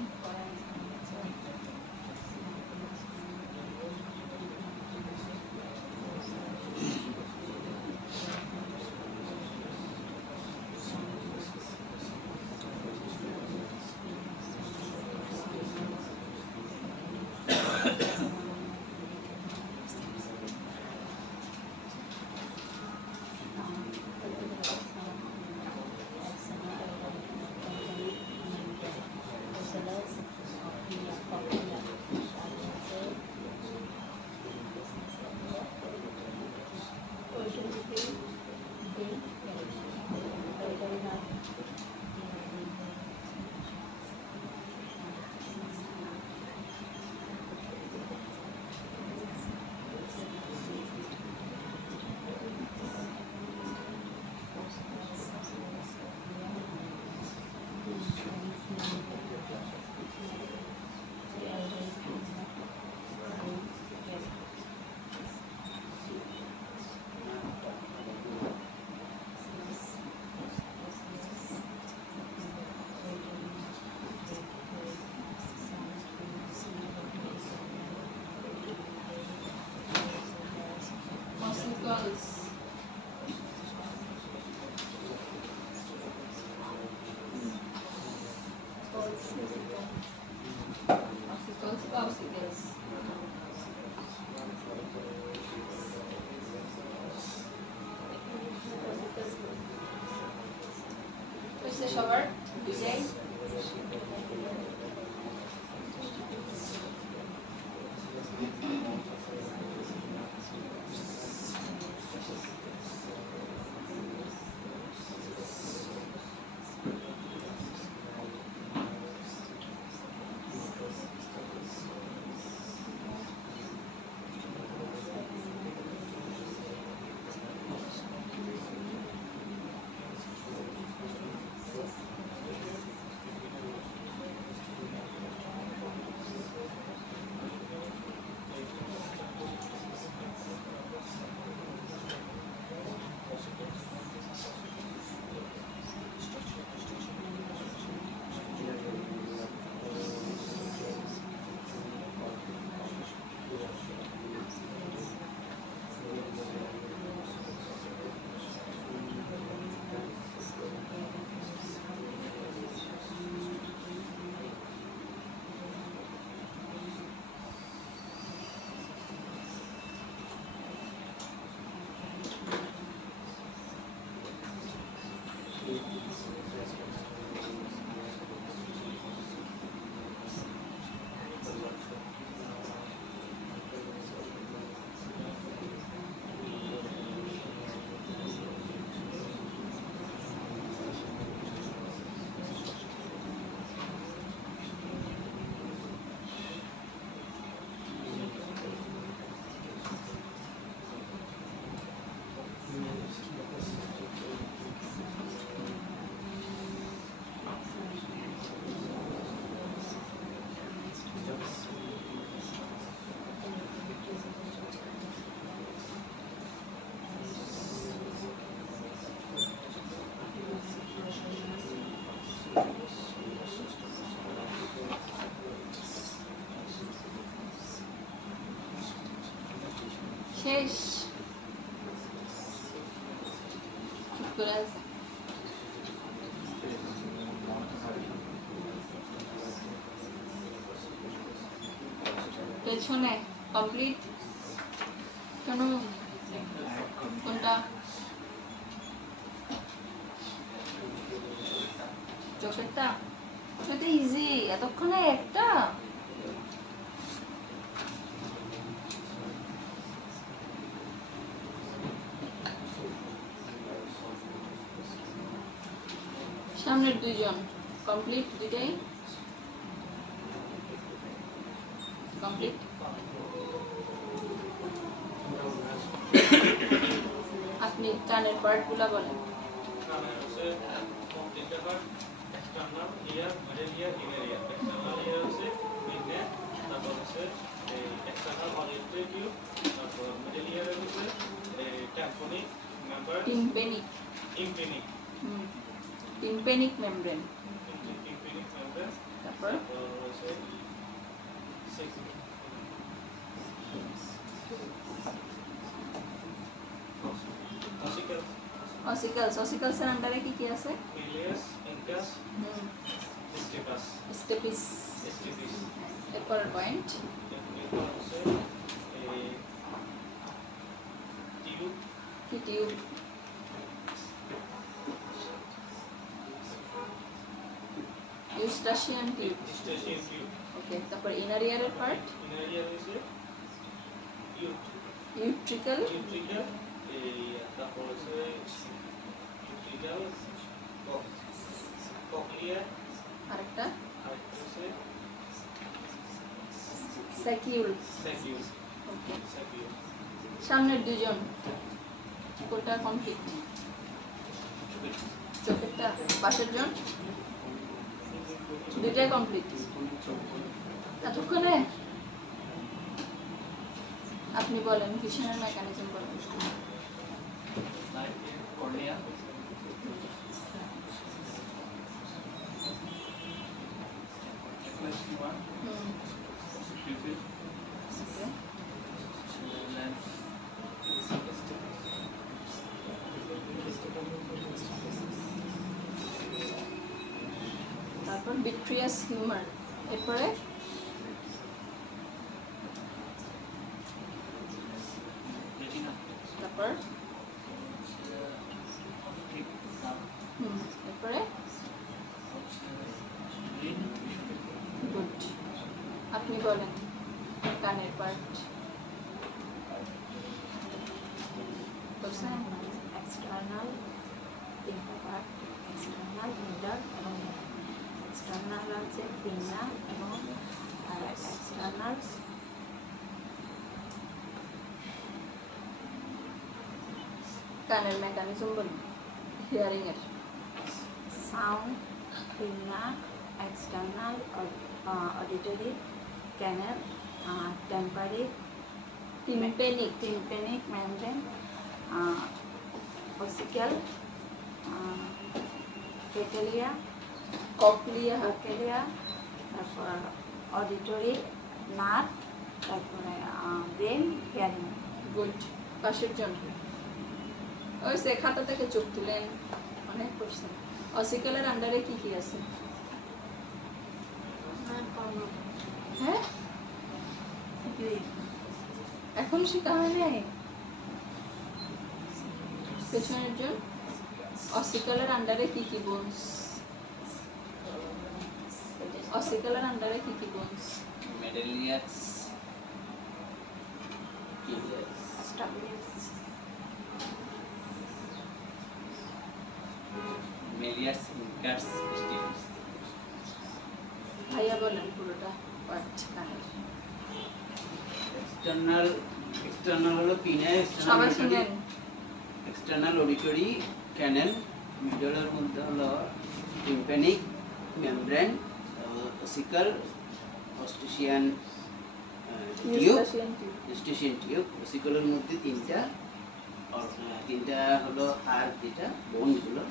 Ossicles. Ossicles বা ossicles. হয়েছে সবার দুইটাই করে আছে পেছনে কমপ্লিট কেন কোনটা চোখেরটা এটা ইজি এতক্ষণে একটা সামনের দুইজন কমপ্লিট দুইটাই কমপ্লিট আপনি কানের পার্টগুলো বলেন কানে হচ্ছে তিনটা part external ear middle ear inner ear external ear হচ্ছে মিডনে তারপর হচ্ছে এক্সটার্নাল অডিটরি টিউব তারপর মিডল ইয়ার হচ্ছে tympanic member tympanic tympanic tympanic membrane tympanic member তারপর হচ্ছে অসিকালস অসিকালসের আন্ডারে কি কি আছে ইলিয়াস ইনকাস স্টেপাস স্টেপিস স্টেপিস এরপরের পয়েন্ট এরপর হচ্ছে টিউব কি tube eustachian tube station tube okay তারপর ইনার ইয়ারের পার্ট ইনার ইয়ার হচ্ছে ইউট্রিক্যাল ইউট্রিক্যাল তারপর হচ্ছে ইউট্রিক্যাল ককলিয়া আরেকটা আর হচ্ছে স্যাকিউল স্যাকিউল ওকে স্যাকিউল সামনের দুজন কোনটা কমপ্লিট চোখেরটা পাশের জন দুইটাই কমপ্লিট এতক্ষণে আপনি বলেন কিসের মেকানিজম বলেন কর্নিয়া হুম ওকে তারপর ভিট্রিয়াস হিউমার এরপরে তারপর এরপরে গুড আপনি বলেন কানের পার্ট বলছেন এক্সটার্নাল তিনটা পার্ট এক্সটার্নাল মিডল এবং এক্সটার্নাল হচ্ছে পিন্না এবং এক্সটার্নাল কানের মেকানিজম বলুন হিয়ারিং এর sound pinna external auditory canal tympanic tympanic tympanic membrane, ossicle, petelia, cochlea cochlea, তারপর অডিটরি নার্ভ, তারপরে ব্রেন, হিয়ারিং। গুড পাশের জন ওই সে খাতা থেকে চোখ তুলেন অনেক কোশ্চেন অসিকালের আন্ডারে কি কি আছে হ্যাঁ এখন শেখা হয় নাই পেছনের জন অসিকালের আন্ডারে কি কি বোনস অসিকালের আন্ডারে কি কি বোনস মেডেলিয়াস কিলিয়াস মেলিয়াস ইনকাস স্টিফিস ভাইয়া বলেন পুরোটা পার্ট কানের এক্সটার্নাল হলো পিনে সবাই শুনেন এক্সটার্নাল অডিটরি ক্যানেল মিডলের মধ্যে হলো টিম্প্যানিক মেমব্রেন ওসিকাল অস্টিশিয়ান টিউব অস্টিশিয়ান টিউব ওসিকালের মধ্যে তিনটা হলো আর যেটা বোনগুলো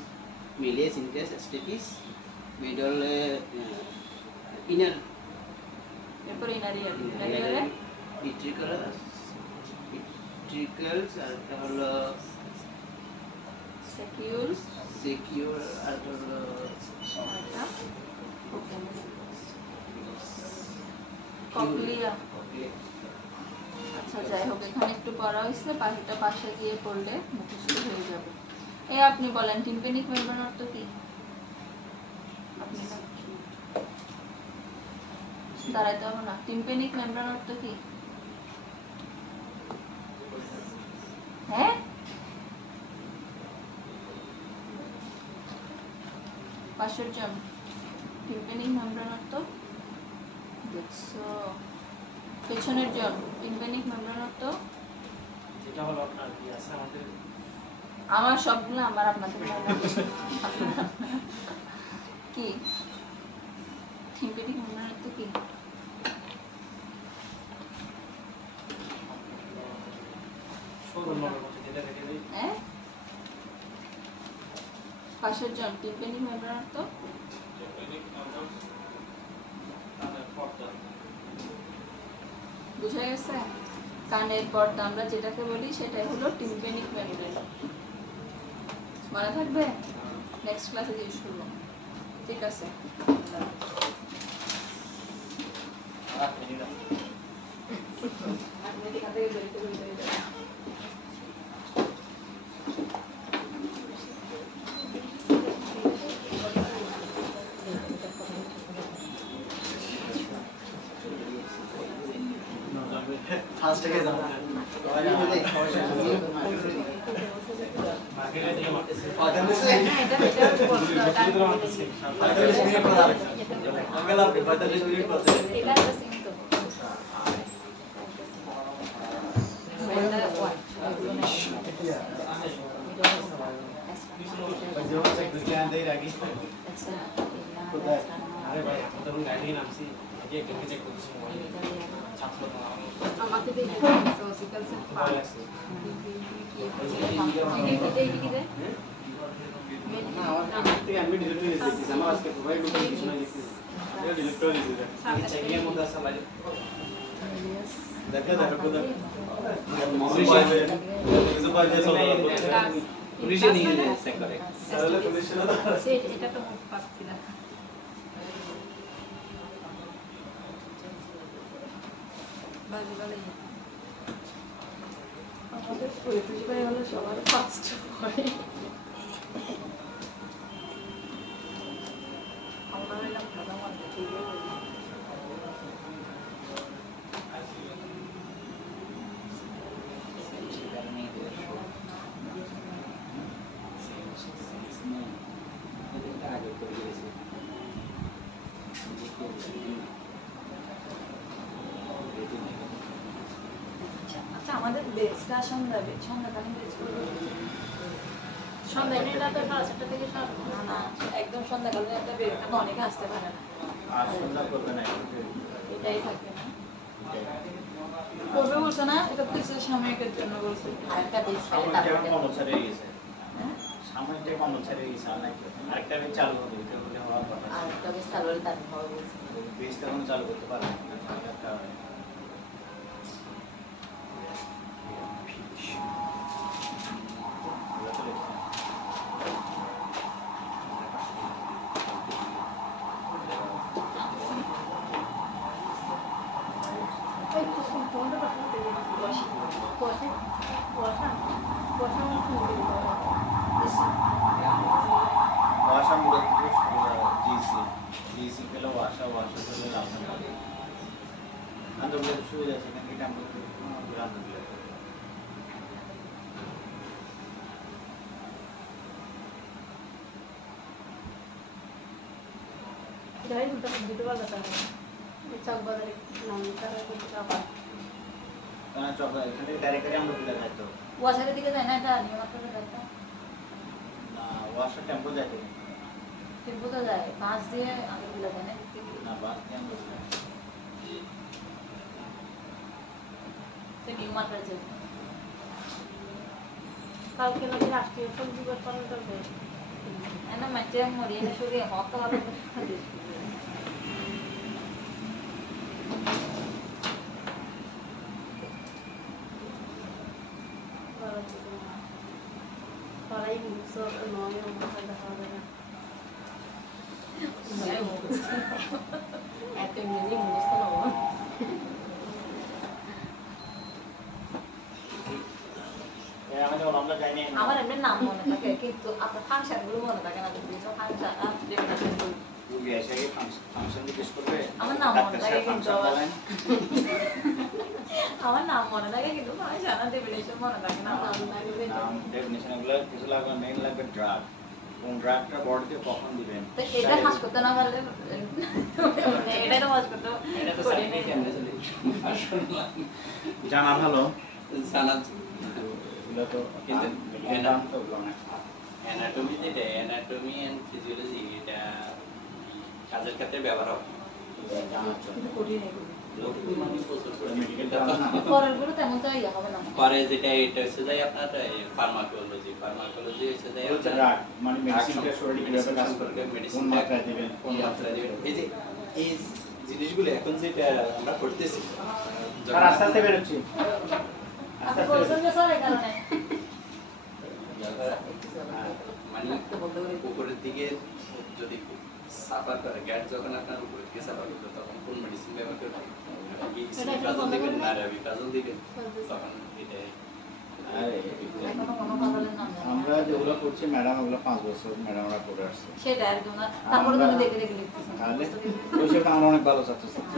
মিলিয়াস ইনকাস স্টেপিস মিডলে ইনার এরপর ইনার ইয়ার ইনার ইয়ারে ভিট্রিকলস আর হলো সেকিউল সিকিউর আর হলো এটা ককলিয়া। আচ্ছা যাই হোক, এখানে একটু পড়া হয়েছে, বাকিটা পাশে গিয়ে পড়লে মুখস্থ হয়ে যাবে। আপনি বলেন টিম্পেনিক মেমব্রেন অর্থ কি? আপনি দাঁড়াইতে হবে না। টিম্পেনিক মেমব্রেন অর্থ কি? হ্যাঁ, পাশের জন টিম্পেনিক মেমব্রেন অর্থ দেখছো? পেছনের জন টিম্পেনিক মেমব্রেন অর্থ? যেটা হলো আপনার কি আছে আমাদের আমার সবগুলো আমার আপনাদের কি টিম্পেনিক মেমব্রেন অর্থ কি? যেটা থেকে যাই হ্যাঁ, পাশের জন টিম্পেনিক মেমব্রেন অর্থ? টেকনিক আমরা তাদের পর্দা বুঝা গেছে? কানের পর্দা আমরা যেটাকে বলি সেটাই হলো টিম্পেনিক মেমব্রেন। মনে থাকবে? নেক্সট ক্লাসে জিজ্ঞেস করবো। ঠিক আছে, আপনি এখান থেকে বের করে দিয়ে যাবেন। ফার্স্ট থেকে যাও মার্কেটে থেকে মারতেছে আরে ভাই এখন তখন গাড়ি নিয়ে নামছি যে একজনকে চেক করতেছি মোবাইল ছাত্র আমাকে দিয়ে ভয় লাগছে আমি ডিলিট করে দিয়েছি আমার আজকে প্রোভাইড করতে কিছু না লিখছি এটা ডিলিট করে দিয়েছি চেকিং এর মধ্যে আছে ভাই দেখা দেখা কোথা পুলিশে নিয়ে যায় চেক করে তাহলে পুলিশে না এটা তো মুখ পাচ্ছি না। আমাদের পরিচয় হলো সবার ফার্স্ট হয়। আমরা হইলাম প্রথম আচ্ছা, আমাদের বেসটা সন্ধ্যাকালীন বেস করবো। সন্ধ্যায় নিলে তো 7:30 থেকে না না, একদম সন্ধ্যাকালীন একটা বের করলে অনেকে আসতে পারে না, আর সন্ধ্যা করবে না এটাই থাকবে না। করবে বলছো না, এটা কিছু সাময়িকের জন্য বলছে। আরেকটা বেস পেলে সাময়িকটা তারপরে কম্পালসারি হয়ে গেছে হ্যাঁ, সাময়িকটা কম্পালসারি হয়ে গেছে আর নাকি আরেকটা বেশ চালু হবে এটা হলে হওয়ার কথা আরেকটা বেস চালু হলে তারপর হবে বলছে। বেসটা এখন চালু করতে পারবে না একটা ভাষা মূলত জিসি পেলে ভাষা পেলে লাভ আন্দোলন শুরু হয়েছে নাকি এটা আন্দোলন এখানে ডাইরেক্টলি আমরা বুঝে যাইতো ওয়াশারের দিকে যায় না, এটা নিয়মাত্র যাইতো। না ওয়াশা টেম্পো যাইতো টেম্পো তো যায়, বাস দিয়ে আগে বুঝা যায় না। না বাস টেম্পো তো নিয়মাত্র যায়। কালকে নাকি রাষ্ট্রীয় শোক দিবস পালন করবে। এনা মাঝে মরিয়ে শুরু হক হবে। পড়াই মুখস্থ নয় মাথায় দেখা হবে না এত ইংরেজি মুখস্থ নয় আমার এমনি নাম মনে থাকে কিন্তু আপনার ফাংশন গুলো মনে থাকে না বিভিন্ন ফাংশন রোগী এসে ফাংশন জিজ্ঞেস করবে আমার নাম মনে থাকে কিন্তু আমার নাম মনে থাকে কিন্তু ফাংশন আর ডেফিনেশন মনে থাকে না নাম ডেফিনিশন এগুলো কিছু লাগবে মেইন লাগবে ড্রাগ কোন ড্রাগটা বডিতে কখন দিবেন তো এটা হাস করতে না পারলে এটা তো হাস করতে এটা তো সাইন্টিফিক অ্যানালিসিস জানা ভালো জানা এগুলো তো কিন্তু না অ্যানাটমি যেটা অ্যানাটমি এন্ড ফিজিওলজি এটা কাজের ক্ষেত্রে ব্যবহার হয় জানার জন্য কঠিন মানে প্রচুর মেডিকেল পরের গুলো তেমন তো ইয়া হবে না পরে যেটা এটা হচ্ছে যায় আপনার ফার্মাকোলজি হচ্ছে যায় ড্রাগ মানে মেডিসিনটা শরীরে কিভাবে কাজ করবে কোন মাত্রায় দিবেন কোন মাত্রায় দিবেন এই জিনিসগুলো এখন যেটা আমরা করতেছি স্যার আস্তে আস্তে বেরোচ্ছি আপনি বলছেন যে স্যার এই কারণে মানে উপরের দিকে যদি সাফার করে গ্যাস যখন আপনার উপরের দিকে সাফার করবে তখন কোন মেডিসিন ব্যবহার করবে কি সিপ্রাজল দিবেন না রাবিপ্রাজল দিবেন তখন এটা এখনো কোনো বদলের নাম জানি না। আমরা যেগুলো করছি ম্যাডাম ওগুলো 5 বছর ম্যাডামরা করে আসছে সেটা একদম না তারপরে তুমি দেখে দেখে লিখতেছো তাহলে ওই সেটা আমরা অনেক ভালো ছাত্র ছাত্রী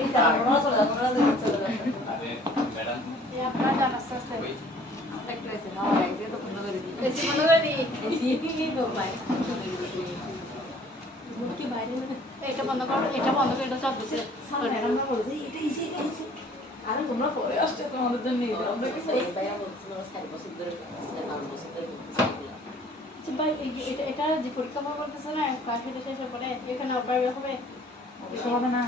এই তারপরে চলে যাবো আমরা দেখে চলে যাবো আরে ম্যাডাম এই আপনারা জান আস্তে আস্তে ওই আমরা একটু এসে খাওয়া একদিন তো বন্ধ করে দিই এসে বন্ধ করে দিই এসে তো ভাই কি বাইরে এটা বন্ধ করো এটা সব দিছে আমরা বলছি এটা ইসে আরে তোমরা পরে আসছো তোমাদের জন্য আমরা কি সেই ভাইয়া বলছিল 4 বছর ধরে 5 বছর ধরে আচ্ছা ভাই এটা যে পরীক্ষা করতেছে না ক্লাস শেষের পরে এখানে অপায় হবে এটা হবে না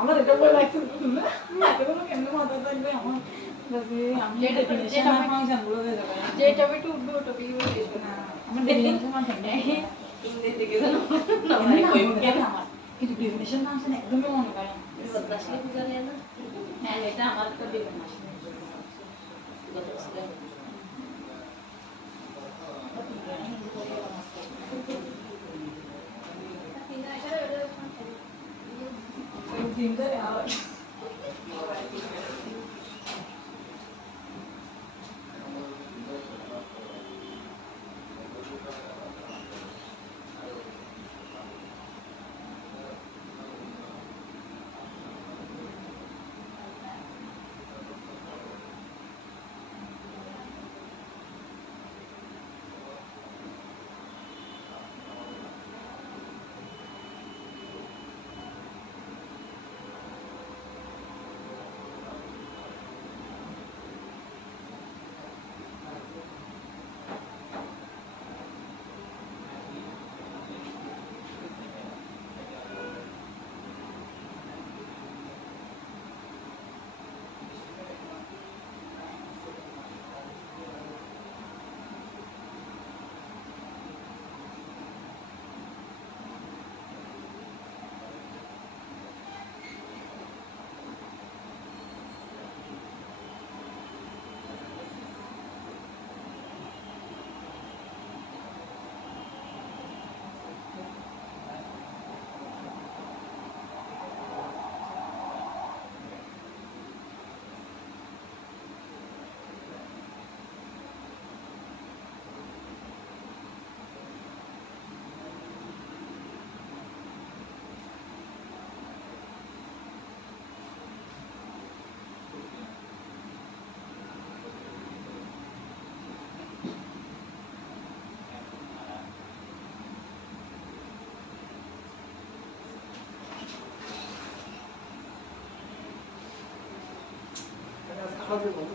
আমার এটা বলে লাগছে না এতগুলো কেমনে মাথা থাকবে আমার আমি যেটা ডেফিনিশন আর ফাংশন বলে দেব যে টপিক উঠবে ওই টপিক বলতে না আমার ডেফিনিশন ফাংশন ইংরেজি থেকে জানো না মানে কই আমার কিন্তু ডেফিনিশন ফাংশন একদমই মনে করে না আসলে কি জানি না হ্যাঁ এটা আমার তো দিবেন না দিন ধরে আর হবে বন্ধু